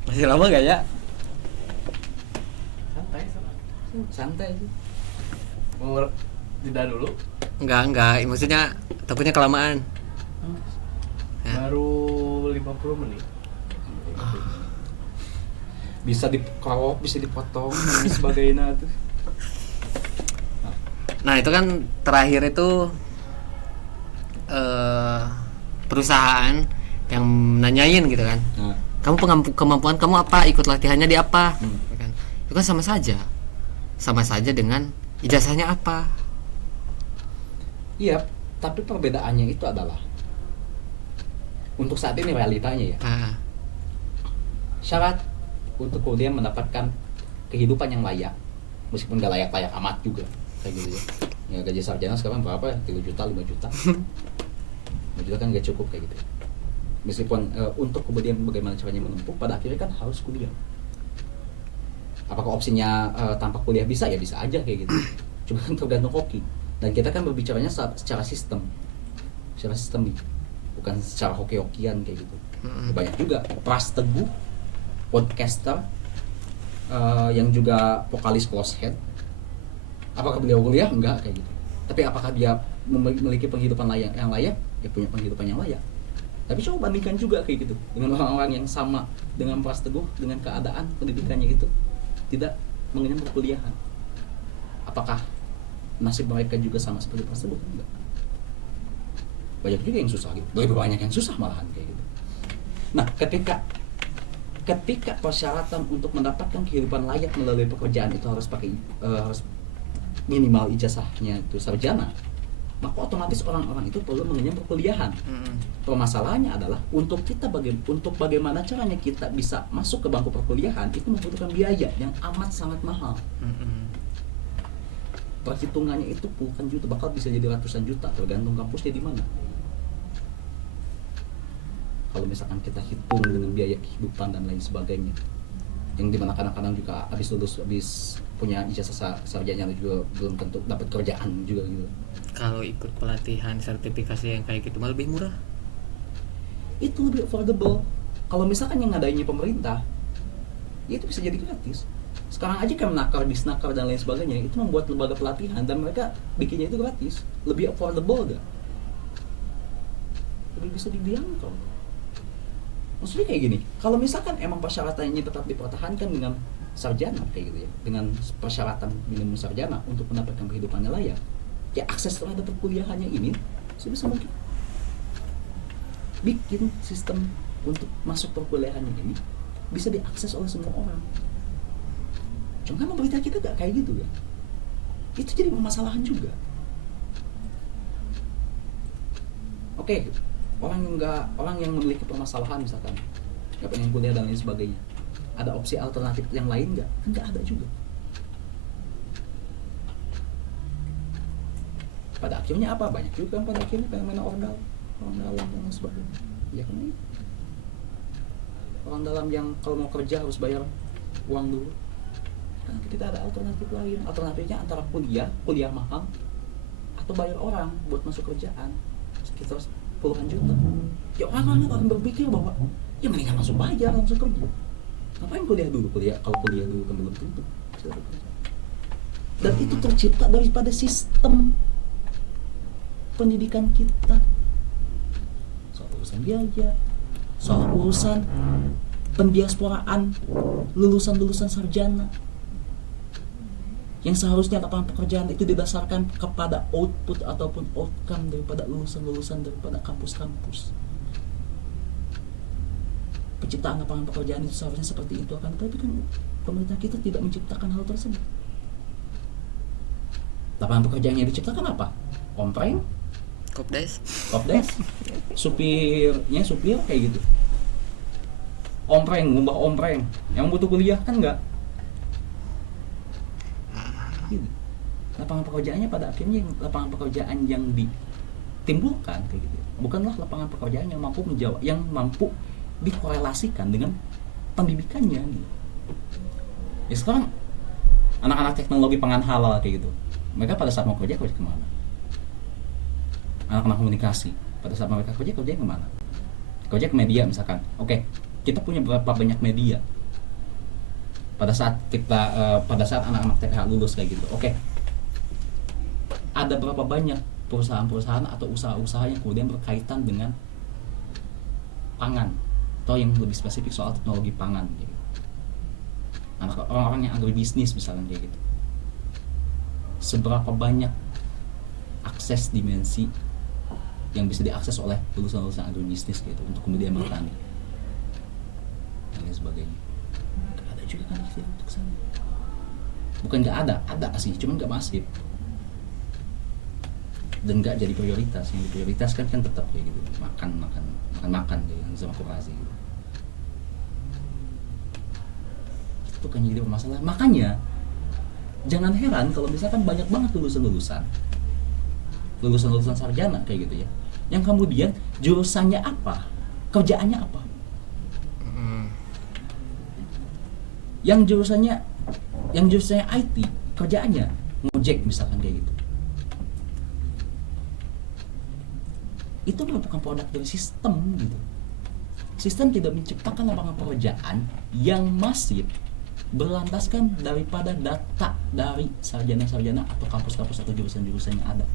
Masih lama gak ya? Santai aja. Mau jeda dulu? Enggak, maksudnya takutnya kelamaan. Baru 50 menit. Bisa dikerok, bisa dipotong dan sebagainya tuh. Nah itu kan terakhir itu perusahaan yang nanyain gitu kan, kamu kemampuan kamu apa, ikut latihannya di apa, kan? Itu kan sama saja dengan ijazahnya apa. Iya, tapi perbedaannya itu adalah untuk saat ini realitanya ya. Syarat untuk kemudian mendapatkan kehidupan yang layak, meskipun gak layak amat juga kayak gitu ya. Ya gaji sarjana sekarang berapa ya? 3 juta, 5 juta. 5 juta kan gak cukup kayak gitu. Meskipun untuk kemudian bagaimana caranya menempuh, pada akhirnya kan harus kuliah. Apakah opsinya tanpa kuliah bisa? Ya bisa aja kayak gitu. Cuma kan tergantung hoki. Dan kita kan berbicaranya secara sistem. Secara sistemik. Bukan secara hoki-hokian kayak gitu. Banyak juga Pras Teguh, podcaster yang juga vokalis Close Head. Apakah beliau kuliah? Enggak kayak gitu. Tapi apakah dia memiliki penghidupan yang layak? Ya punya penghidupan yang layak. Tapi coba bandingkan juga kayak gitu dengan orang-orang yang sama dengan Pras Teguh, dengan keadaan pendidikannya itu tidak mengenyam perkuliahan. Apakah nasib mereka juga sama seperti Pras Teguh? Enggak. Banyak juga yang susah gitu. Lebih banyak yang susah malahan kayak gitu. Nah, ketika persyaratan untuk mendapatkan kehidupan layak melalui pekerjaan itu harus minimal ijazahnya itu sarjana, maka otomatis orang-orang itu perlu mengenyam perkuliahan. Permasalahannya adalah untuk bagaimana caranya kita bisa masuk ke bangku perkuliahan itu membutuhkan biaya yang amat sangat mahal. Perhitungannya itu puluhan juta, bakal bisa jadi ratusan juta tergantung kampusnya di mana. Kalau misalkan kita hitung dengan biaya kehidupan dan lain sebagainya, yang dimana kadang-kadang juga habis punya ijazah sarjana juga belum tentu dapat kerjaan juga gitu. Kalau ikut pelatihan sertifikasi yang kayak gitu malah lebih murah. Itu lebih affordable. Kalau misalkan yang ngadainnya pemerintah, ya itu bisa jadi gratis. Sekarang aja Kemenaker, Disnaker dan lain sebagainya itu membuat lembaga pelatihan dan mereka bikinnya itu gratis, lebih affordable gak? Lebih bisa dijangkau. Maksudnya kayak gini, kalau misalkan emang persyaratannya tetap dipertahankan dengan sarjana kayak gitu ya, dengan persyaratan minimum sarjana untuk mendapatkan kehidupan yang layak, ya akses terhadap perkuliahannya ini sebisa mungkin bikin sistem untuk masuk perkuliahannya ini bisa diakses oleh semua orang. Cuma kan pemerintah kita gak kayak gitu ya. Itu jadi permasalahan juga. Oke, orang yang memiliki permasalahan misalkan gak pengen kuliah dan lain sebagainya, ada opsi alternatif yang lain nggak? Kan nggak ada juga. Pada akhirnya apa? Banyak juga yang pada akhirnya fenomena orang dalam dan lain sebagainya. Ya kan itu. Orang dalam yang kalau mau kerja harus bayar uang dulu. Kan kita ada alternatif lain. Alternatifnya antara kuliah mahal, atau bayar orang buat masuk kerjaan sekitar puluhan juta. Ya orang akan berpikir bahwa ya mendingan langsung bayar, langsung kerja. Ngapain kuliah dulu? Kalau kuliah dulu kan belum tentu bisa bekerja. Dan itu tercipta daripada sistem pendidikan kita. Soal urusan biaya, soal urusan pendiasporaan lulusan sarjana, yang seharusnya lapangan pekerjaan itu didasarkan kepada output ataupun outcome daripada lulusan daripada kampus-kampus. Penciptaan lapangan pekerjaan itu seharusnya seperti itu, akan tetapi kan pemerintah kita tidak menciptakan hal tersebut. Lapangan pekerjaan yang diciptakan apa? Ompreng, Kopdes. supir kayak gitu. Ngubah ompreng, yang butuh kuliah kan enggak. Gitu. Lapangan pekerjaannya pada akhirnya lapangan pekerjaan yang ditimbulkan kayak gitu. Bukanlah lapangan pekerjaan yang mampu dikorelasikan dengan pendidikannya gitu. Ya sekarang anak-anak teknologi pangan halal kayak gitu, mereka pada saat mau kerja kemana? Anak-anak komunikasi pada saat mereka kerja kemana? Kerja ke media misalkan. Oke, kita punya berapa banyak media pada saat anak-anak TKH lulus kayak gitu. Oke, ada berapa banyak perusahaan-perusahaan atau usaha-usaha yang kemudian berkaitan dengan pangan, atau yang lebih spesifik soal teknologi pangan gitu. Orang-orang yang agribisnis misalnya kayak gitu. Seberapa banyak akses dimensi yang bisa diakses oleh lulusan-lulusan agribisnis gitu untuk kemudian bertani dan lain sebagainya. Gak ada juga kan ikhtiar untuk sana. Bukan gak ada sih, cuman gak masif dan gak jadi prioritas. Yang diprioritaskan kan tetap kayak gitu, makan gitu sama kurasi gitu. Itu kan jadi masalah. Makanya jangan heran kalau misalkan banyak banget lulusan sarjana kayak gitu ya, yang kemudian jurusannya apa, kerjaannya apa, yang jurusannya IT, kerjaannya ngojek misalkan kayak gitu. Itu merupakan produk dari sistem gitu. Sistem tidak menciptakan lapangan pekerjaan yang masif berlandaskan daripada data dari sarjana-sarjana atau kampus-kampus atau jurusan-jurusan yang ada.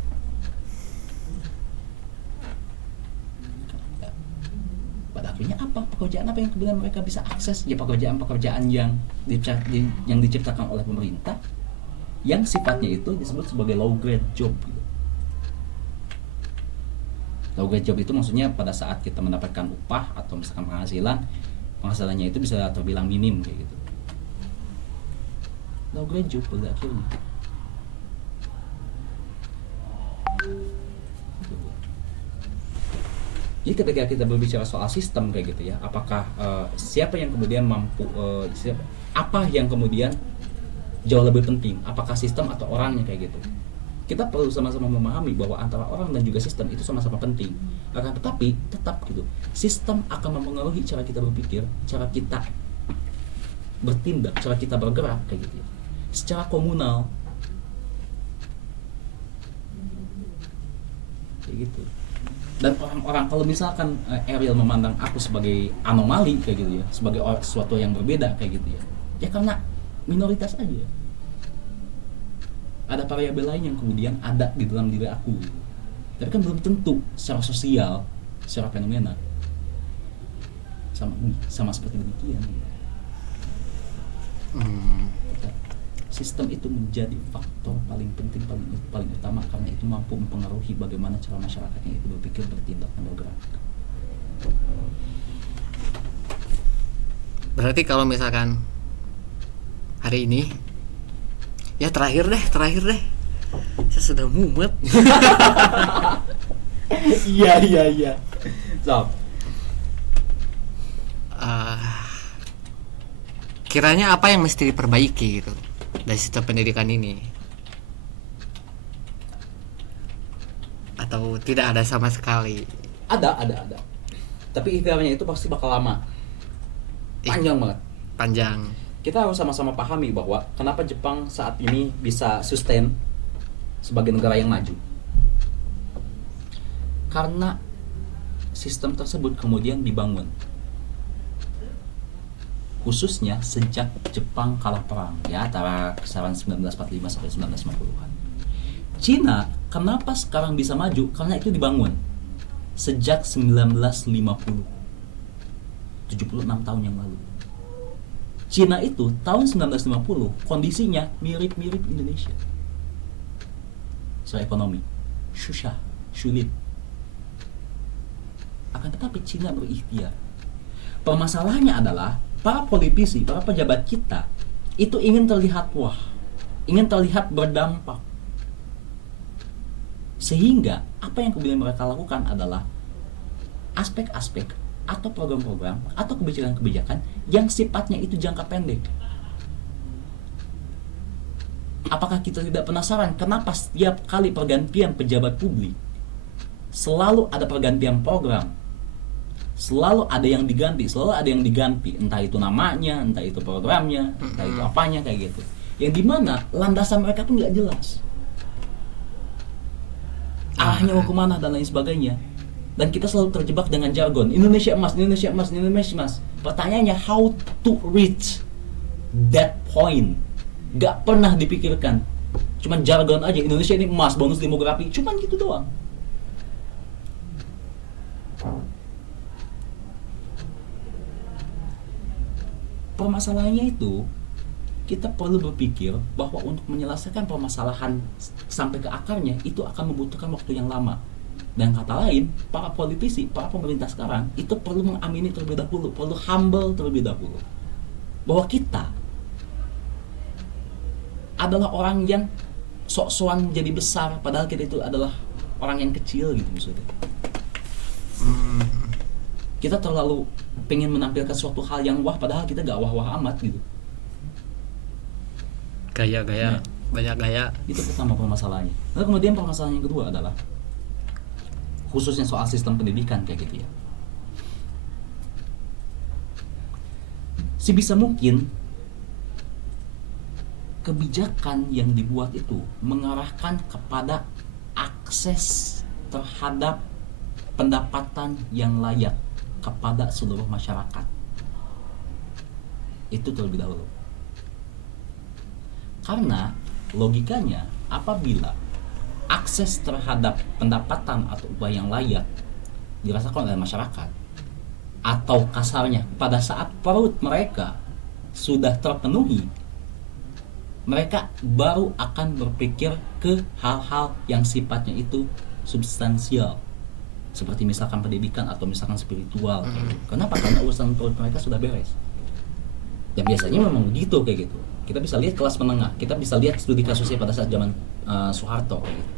Pada akhirnya apa? Pekerjaan apa yang kemudian mereka bisa akses? Ya pekerjaan-pekerjaan yang diciptakan oleh pemerintah, yang sifatnya itu disebut sebagai low grade job gitu. Low grade job itu maksudnya pada saat kita mendapatkan upah atau misalkan penghasilannya itu bisa terbilang minim kayak gitu. Low grade job pada akhirnya. Jadi ketika kita berbicara soal sistem kayak gitu ya, apakah siapa yang kemudian mampu, apa yang kemudian jauh lebih penting, apakah sistem atau orangnya kayak gitu? Kita perlu sama-sama memahami bahwa antara orang dan juga sistem itu sama-sama penting. Akan tetapi tetap gitu, sistem akan mempengaruhi cara kita berpikir, cara kita bertindak, cara kita bergerak kayak gitu ya, secara komunal kayak gitu. Dan orang-orang, kalau misalkan Ariel memandang aku sebagai anomali kayak gitu ya, sebagai sesuatu yang berbeda kayak gitu ya, ya karena minoritas aja. Ada variabel lain yang kemudian ada di dalam diri aku. Tapi kan belum tentu secara sosial, secara fenomena. Sama seperti demikian. Sistem itu menjadi faktor paling penting, paling utama, karena itu mampu mempengaruhi bagaimana cara masyarakatnya itu berpikir, bertindak, dan bergerak. Berarti kalau misalkan hari ini, ya terakhir deh, saya sudah mumet. Iya. So, kiranya apa yang mesti diperbaiki gitu dari sistem pendidikan ini, atau tidak ada sama sekali? ada. Tapi ikhtiarnya itu pasti bakal lama, panjang banget. Panjang. Kita harus sama-sama pahami bahwa kenapa Jepang saat ini bisa sustain sebagai negara yang maju. Karena sistem tersebut kemudian dibangun, khususnya sejak Jepang kalah perang ya, antara kisaran 1945 sampai 1950-an. Cina kenapa sekarang bisa maju? Karena itu dibangun sejak 1950, 76 tahun yang lalu. Cina itu tahun 1950 kondisinya mirip-mirip Indonesia. Soal ekonomi, susah, sulit. Akan tetapi Cina berikhtiar. Permasalahannya adalah para politisi, para pejabat kita itu ingin terlihat wah, ingin terlihat berdampak. Sehingga apa yang kemudian mereka lakukan adalah aspek-aspek atau program-program atau kebijakan-kebijakan yang sifatnya itu jangka pendek. Apakah kita tidak penasaran kenapa setiap kali pergantian pejabat publik selalu ada pergantian program, selalu ada yang diganti, entah itu namanya, entah itu programnya, entah itu apanya, kayak gitu. Yang dimana landasan mereka pun nggak jelas, arahnya mau kemana dan lain sebagainya. Dan kita selalu terjebak dengan jargon Indonesia emas. Pertanyaannya how to reach that point, gak pernah dipikirkan. Cuman jargon aja, Indonesia ini emas, bonus demografi, cuman gitu doang. Permasalahannya itu, kita perlu berpikir bahwa untuk menyelesaikan permasalahan sampai ke akarnya itu akan membutuhkan waktu yang lama. Dan kata lain, para politisi, para pemerintah sekarang itu perlu mengamini terlebih dahulu, perlu humble terlebih dahulu, bahwa kita adalah orang yang sok-sokan jadi besar, padahal kita itu adalah orang yang kecil gitu maksudnya. Kita terlalu pengen menampilkan suatu hal yang wah, padahal kita gak wah-wah amat gitu. Gaya-gaya, banyak gaya. Itu pertama permasalahannya. Lalu kemudian permasalahan yang kedua adalah khususnya soal sistem pendidikan kayak gitu ya. Sebisa mungkin kebijakan yang dibuat itu mengarahkan kepada akses terhadap pendapatan yang layak kepada seluruh masyarakat. Itu terlebih dahulu. Karena logikanya apabila akses terhadap pendapatan atau upah yang layak dirasakan oleh masyarakat, atau kasarnya pada saat perut mereka sudah terpenuhi, mereka baru akan berpikir ke hal-hal yang sifatnya itu substansial, seperti misalkan pendidikan atau misalkan spiritual. Kenapa? Karena urusan perut mereka sudah beres. Dan biasanya memang begitu kayak gitu. Kita bisa lihat kelas menengah, kita bisa lihat studi kasusnya pada saat zaman Soeharto kayak gitu.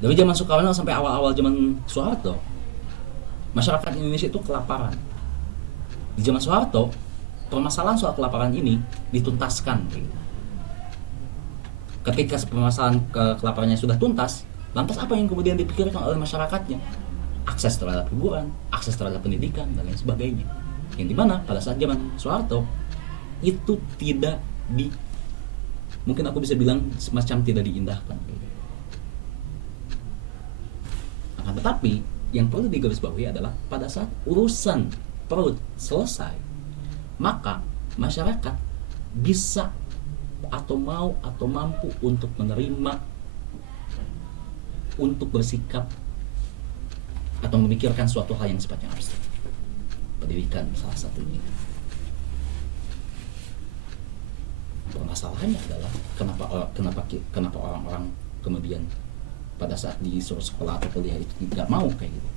Dari zaman Soekarno sampai awal-awal zaman Soeharto, masyarakat Indonesia itu kelaparan. Di zaman Soeharto, permasalahan soal kelaparan ini dituntaskan. Ketika permasalahan kelaparannya sudah tuntas, lantas apa yang kemudian dipikirkan oleh masyarakatnya? Akses terhadap hiburan, akses terhadap pendidikan, dan lain sebagainya. Yang dimana pada saat zaman Soeharto itu tidak mungkin aku bisa bilang semacam tidak diindahkan. Akan tetapi yang perlu digarisbawahi adalah pada saat urusan perut selesai, maka masyarakat bisa atau mau atau mampu untuk menerima, untuk bersikap atau memikirkan suatu hal yang sifatnya abstrak. Pendidikan salah satunya. Permasalahannya adalah kenapa orang-orang kemudian pada saat disuruh sekolah atau kuliah itu tidak mau kayak gitu.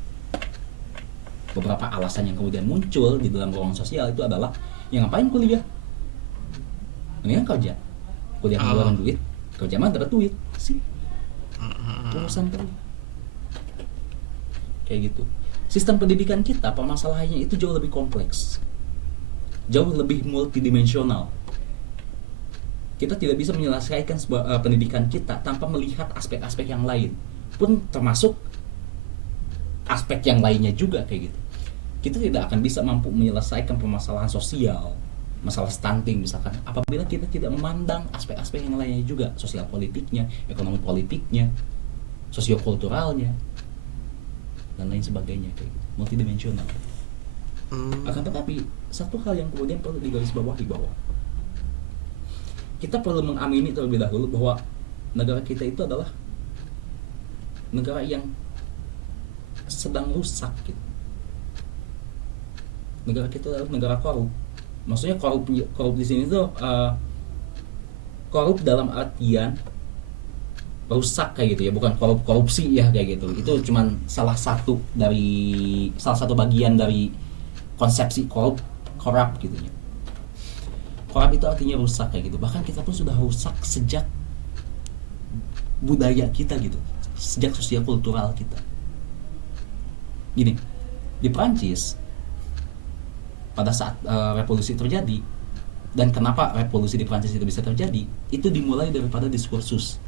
Beberapa alasan yang kemudian muncul di dalam ruang sosial itu adalah, yang ngapain kuliah? Mendingan kerja. Kuliah ngeluarin duit, kerja mah dapat duit sih. Urusan terus. Kayak gitu. Sistem pendidikan kita permasalahannya itu jauh lebih kompleks. Jauh lebih multidimensional. Kita tidak bisa menyelesaikan sebuah pendidikan kita tanpa melihat aspek-aspek yang lain. Pun termasuk aspek yang lainnya juga kayak gitu. Kita tidak akan bisa mampu menyelesaikan permasalahan sosial, masalah stunting misalkan, apabila kita tidak memandang aspek-aspek yang lainnya juga, sosial politiknya, ekonomi politiknya, sosiokulturalnya, dan lain sebagainya kayak gitu, multidimensional. Akan tetapi satu hal yang kemudian perlu digarisbawahi bahwa kita perlu mengamini terlebih dahulu bahwa negara kita itu adalah negara yang sedang rusak gitu. Negara kita adalah negara korup. Maksudnya korup di sini tuh korup dalam artian rusak kayak gitu ya, bukan korupsi ya kayak gitu. Itu cuman salah satu bagian dari konsepsi korup gitu ya. Korup itu artinya rusak kayak gitu. Bahkan kita pun sudah rusak sejak budaya kita gitu, sejak sosial kultural kita. Gini, di Prancis pada saat revolusi terjadi, dan kenapa revolusi di Prancis itu bisa terjadi, itu dimulai daripada diskursus,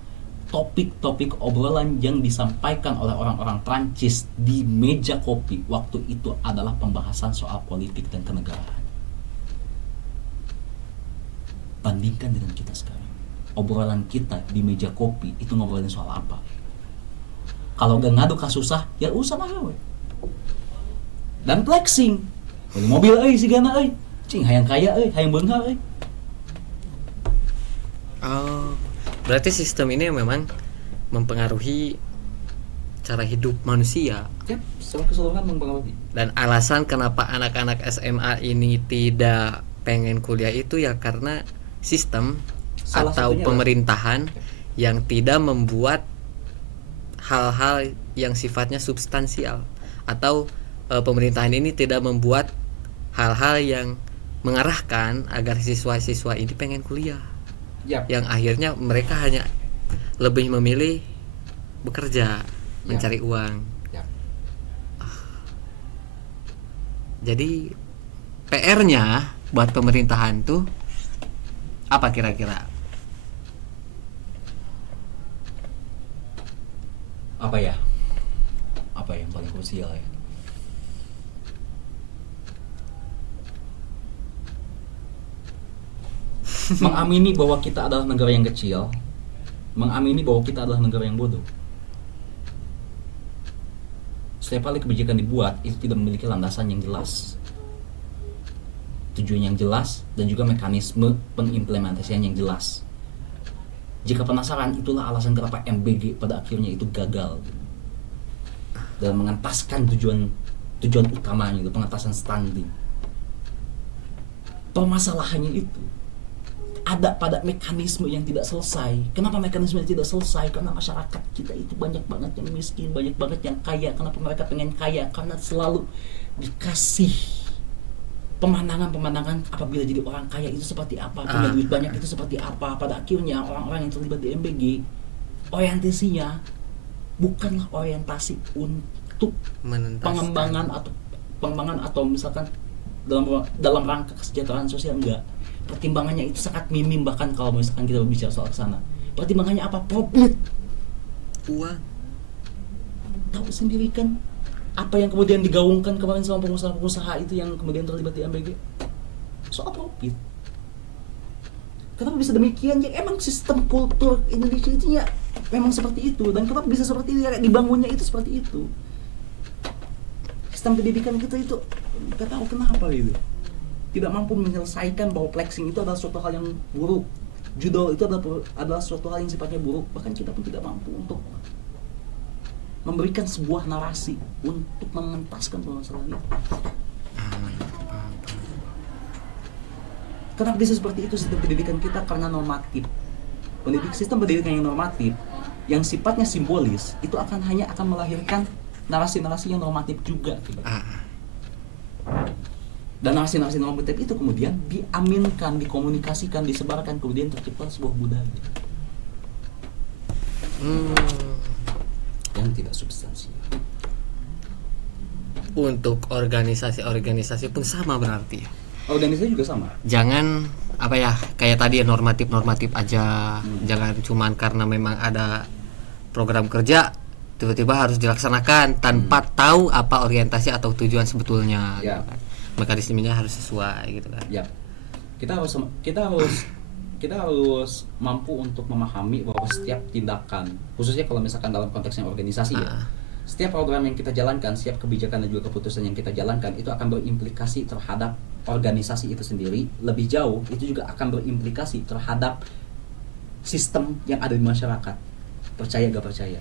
topik-topik obrolan yang disampaikan oleh orang-orang Prancis di meja kopi waktu itu adalah pembahasan soal politik dan kenegaraan. Bandingkan dengan kita sekarang, obrolan kita di meja kopi itu ngobrolin soal apa? Kalau gak ngadu kasusah, ya usah mah we. Dan flexing, beli mobil si gana cing hayang kaya hayang beunghar Berarti sistem ini memang mempengaruhi cara hidup manusia. Yap, secara keseluruhan mempengaruhi. Dan alasan kenapa anak-anak SMA ini tidak pengen kuliah itu ya karena sistem Salah atau satunya pemerintahan yang tidak membuat hal-hal yang sifatnya substansial, atau pemerintahan ini tidak membuat hal-hal yang mengarahkan agar siswa-siswa ini pengen kuliah. Yap. Yang akhirnya mereka hanya lebih memilih bekerja, mencari uang. Yap. Jadi PR-nya buat pemerintahan tuh apa kira-kira? Apa ya? Apa yang paling krusial ya? Mengamini bahwa kita adalah negara yang kecil, mengamini bahwa kita adalah negara yang bodoh. Setiap kali kebijakan dibuat itu tidak memiliki landasan yang jelas, tujuan yang jelas, dan juga mekanisme pengimplementasian yang jelas. Jika penasaran, itulah alasan kenapa MBG pada akhirnya itu gagal dalam mengentaskan tujuan utamanya, itu pengentasan stunting. Permasalahannya itu ada pada mekanisme yang tidak selesai. Kenapa mekanisme yang tidak selesai? Karena masyarakat kita itu banyak banget yang miskin, banyak banget yang kaya. Kenapa mereka pengen kaya? Karena selalu dikasih pemandangan apabila jadi orang kaya itu seperti apa, punya duit banyak itu seperti apa. Pada akhirnya orang-orang yang terlibat di MBG, orientasinya bukanlah orientasi untuk pengembangan atau misalkan dalam rangka kesejahteraan sosial, enggak. Pertimbangannya itu sangat minim, bahkan kalau misalkan kita berbicara soal kesana. Pertimbangannya apa? Profit, uang. Tahu sendiri kan apa yang kemudian digaungkan kemarin sama pengusaha-pengusaha itu yang kemudian terlibat di MBG, soal profit. Kenapa bisa demikian? Ya emang sistem kultur Indonesia itu ya memang seperti itu. Dan kenapa bisa seperti itu? Ya dibangunnya itu seperti itu. Sistem pendidikan kita itu gak tahu kenapa gitu. tidak mampu menyelesaikan bahwa flexing itu adalah suatu hal yang buruk, judo itu adalah suatu hal yang sifatnya buruk, bahkan kita pun tidak mampu untuk memberikan sebuah narasi untuk mengentaskan permasalahan itu. Kenapa bisa seperti itu sistem pendidikan kita? Karena normatif. Sistem pendidikan yang normatif, yang sifatnya simbolis, itu hanya akan melahirkan narasi-narasi yang normatif juga. Dan narasi-narasi normatif itu kemudian diaminkan, dikomunikasikan, disebarkan, kemudian tercipta sebuah budaya yang tidak substansial. Untuk organisasi pun sama berarti ya. Organisasi juga sama. Jangan apa ya, kayak tadi ya, normatif aja. Jangan cuman karena memang ada program kerja tiba-tiba harus dilaksanakan tanpa tahu apa orientasi atau tujuan sebetulnya. Ya. Gitu kan. Mekanismenya harus sesuai gitu kan. Ya. Kita harus mampu untuk memahami bahwa setiap tindakan, khususnya kalau misalkan dalam konteksnya organisasi ya, setiap program yang kita jalankan, setiap kebijakan dan juga keputusan yang kita jalankan itu akan berimplikasi terhadap organisasi itu sendiri. Lebih jauh, itu juga akan berimplikasi terhadap sistem yang ada di masyarakat. Percaya gak percaya,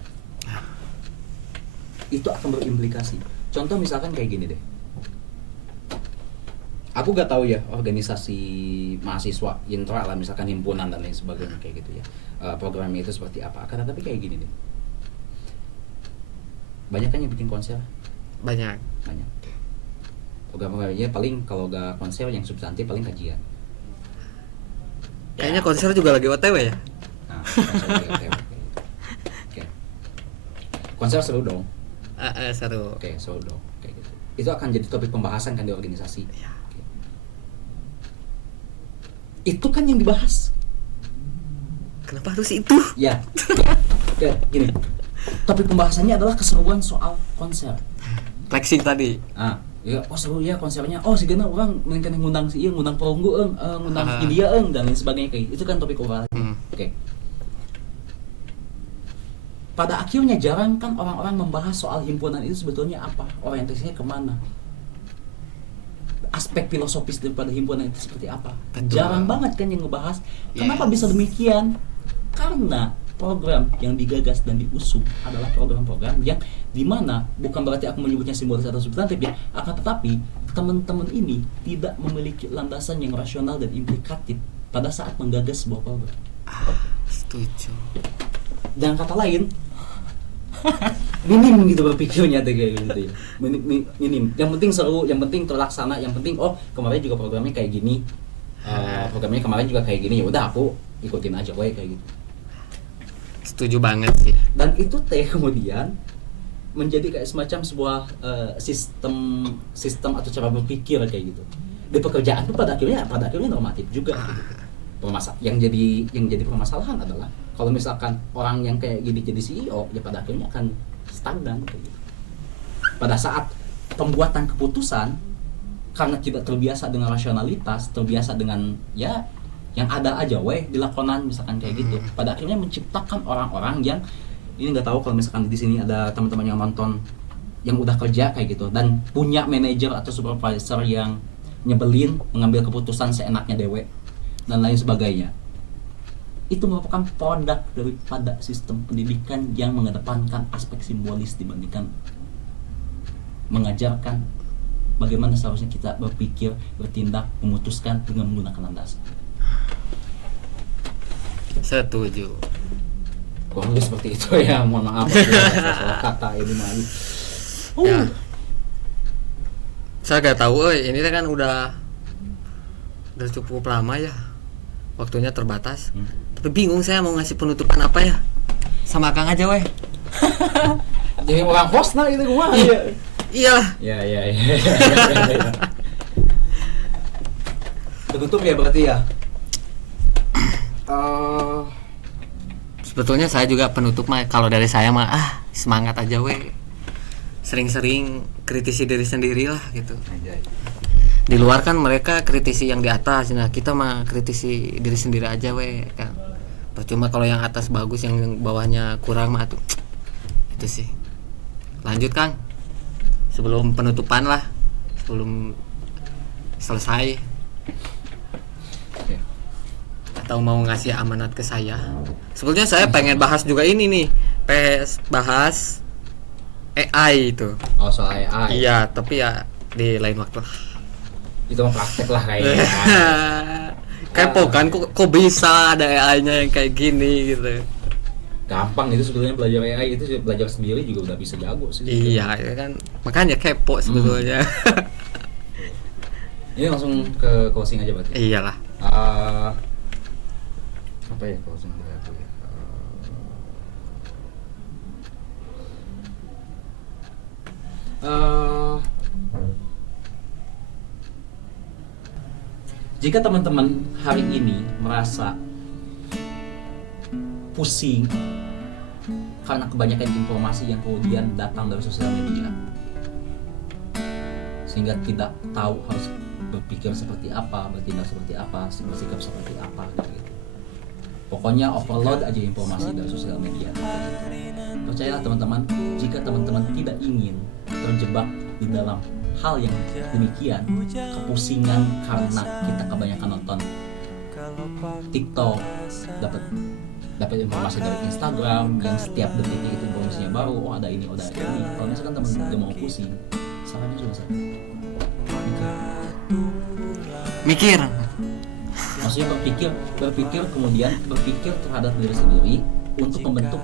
itu akan berimplikasi. Contoh misalkan kayak gini deh, aku gak tahu ya organisasi mahasiswa intra lah, misalkan himpunan dan lain sebagainya kayak gitu ya, programnya itu seperti apa. Akan tetapi kayak gini deh, banyak kan yang bikin konser, banyak program-programnya paling kalau gak konser yang substantif paling kajian. Kayaknya konser juga lagi OTW ya. Nah, konser juga kayak gitu. Oke. Konser seru dong. Seru. Oke, seru dong kayak gitu. Itu akan jadi topik pembahasan kan di organisasi. Oke. Itu kan yang dibahas. Kenapa harus itu? Ya. Oke, gini. Topik pembahasannya adalah keseruan soal konser. Flexing tadi. Ya, seru ya konsernya. Sigana orang mendingan ngundang si ieu, ngundang perunggu ngundang India dan lain sebagainya kayak. Itu kan topik obrolan. Oke. Pada akhirnya jarang kan orang-orang membahas soal himpunan itu sebetulnya apa, orientasinya kemana, aspek filosofis daripada himpunan itu seperti apa. Betul. Jarang banget kan yang ngebahas. Kenapa bisa demikian? Karena program yang digagas dan diusung adalah program-program yang dimana bukan berarti aku menyebutnya simbolis atau substantif ya, akan tetapi teman-teman ini tidak memiliki landasan yang rasional dan implikatif pada saat menggagas sebuah program. Setuju. Dengan kata lain, minim gitu berpikirnya kayak gitu ya. Minim. Yang penting seru, yang penting terlaksana, yang penting kemarin juga programnya kayak gini. Programnya kemarin juga kayak gini, ya udah aku ikutin aja kayak gitu. Setuju banget sih. Dan itu kemudian menjadi kayak semacam sebuah sistem atau cara berpikir kayak gitu. Di pekerjaan itu pada akhirnya normatif juga gitu. Yang jadi permasalahan adalah kalau misalkan orang yang kayak gini jadi CEO, ya pada akhirnya akan stagnan kayak gitu. Pada saat pembuatan keputusan, karena tidak terbiasa dengan rasionalitas, terbiasa dengan ya yang ada aja dilakonan misalkan kayak gitu, pada akhirnya menciptakan orang-orang yang ini nggak tahu kalau misalkan di sini ada teman-teman yang nonton yang udah kerja kayak gitu dan punya manajer atau supervisor yang nyebelin, mengambil keputusan seenaknya dewe dan lain sebagainya. Itu merupakan produk daripada sistem pendidikan yang mengedepankan aspek simbolis dibandingkan mengajarkan bagaimana seharusnya kita berpikir, bertindak, memutuskan dengan menggunakan landasan. Setuju. Kurang lebih seperti itu ya, mohon maaf salah kata ini mah. Ya. Saya gak tahu, ini kan udah cukup lama ya, waktunya terbatas. Tapi bingung saya mau ngasih penutupan apa ya. Sama Kang aja Jadi orang host nah itu gua ya. Iyalah. Ya. Tertutup ya berarti ya. Sebetulnya saya juga penutup mah kalau dari saya mah semangat aja sering-sering kritisi diri sendiri lah gitu. Di luar kan mereka kritisi yang di atas, nah kita mah kritisi diri sendiri aja kan. Percuma kalau yang atas bagus, yang bawahnya kurang mah tuh. Itu sih. Lanjut Kang. Sebelum penutupan lah, sebelum selesai. Oke. Atau mau ngasih amanat ke saya? Sebetulnya saya pengen bahas juga ini nih, bahas AI itu. Oh, soal AI. Iya, tapi ya di lain waktu. Itu mah praktek lah kayaknya. Kepo kan, kok bisa ada AI-nya yang kayak gini gitu. Gampang itu sebetulnya belajar AI, itu belajar sendiri juga udah bisa jago sih. Iya, ya kan. Makanya kepo sebetulnya. Ini langsung ke closing aja berarti. Iyalah. Apa ya closing dari aku ya? Jika teman-teman hari ini merasa pusing karena kebanyakan informasi yang kemudian datang dari sosial media, sehingga tidak tahu harus berpikir seperti apa, bertindak seperti apa, bersikap seperti apa gitu. Pokoknya overload aja informasi dari sosial media. Percayalah teman-teman, jika teman-teman tidak ingin terjebak di dalam hal yang demikian, kepusingan karena kita kebanyakan nonton TikTok, dapat informasi dari Instagram yang setiap detiknya itu informasinya baru, oh ada ini, oh ada ini. Kalau misalkan teman gak mau pusing, sarannya cuma satu, Mikir. maksudnya berpikir kemudian berpikir terhadap diri sendiri untuk membentuk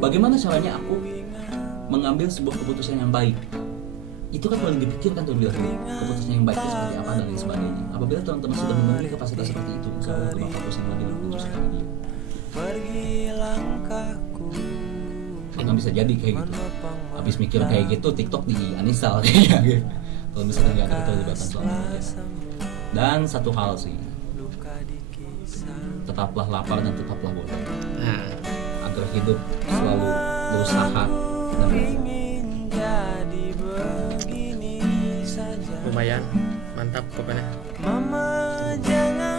bagaimana caranya aku mengambil sebuah keputusan yang baik. Itu kan paling dipikirkan terlebih dahulu, keputusan yang baik itu seperti apa dan lain sebagainya. Apabila teman-teman sudah memiliki kapasitas seperti itu, misalnya untuk bakal pusing lagi dengan sosial media, kan bisa jadi kayak gitu. Habis mikir kayak gitu, TikTok di uninstall kayaknya gitu. Kalau misalnya nggak ada keterlibatan soal media. Dan satu hal sih, tetaplah lapar dan tetaplah bodoh, Nah, agar hidup selalu berusaha dan lumayan mantap pokoknya.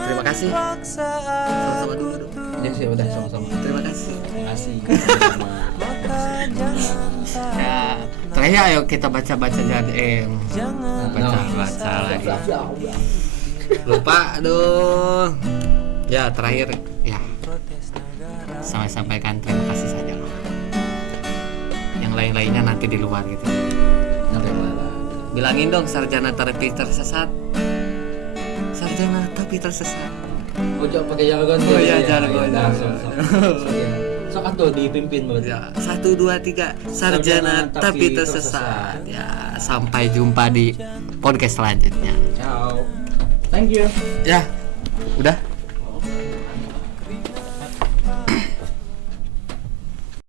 Terima kasih. Sama-sama dulu dong. ya sih udah sama-sama. Terima kasih. Terima kasih. Ya, terakhir ayo kita baca-baca jadi baca-baca lagi. Lupa dong. Ya, terakhir ya. Saya sampaikan terima kasih saja. Yang lain-lainnya nanti di luar gitu. Bilangin dong sarjana terapi tersesat. Sarjana tapi tersesat. Oh, jangan pakai jargon. Oh iya, jargon. Sok atuh dipimpin berarti. Ya, 1 2 3 sarjana tapi tersesat. Ya, sampai jumpa di podcast selanjutnya. Ciao. Thank you. Ya, udah.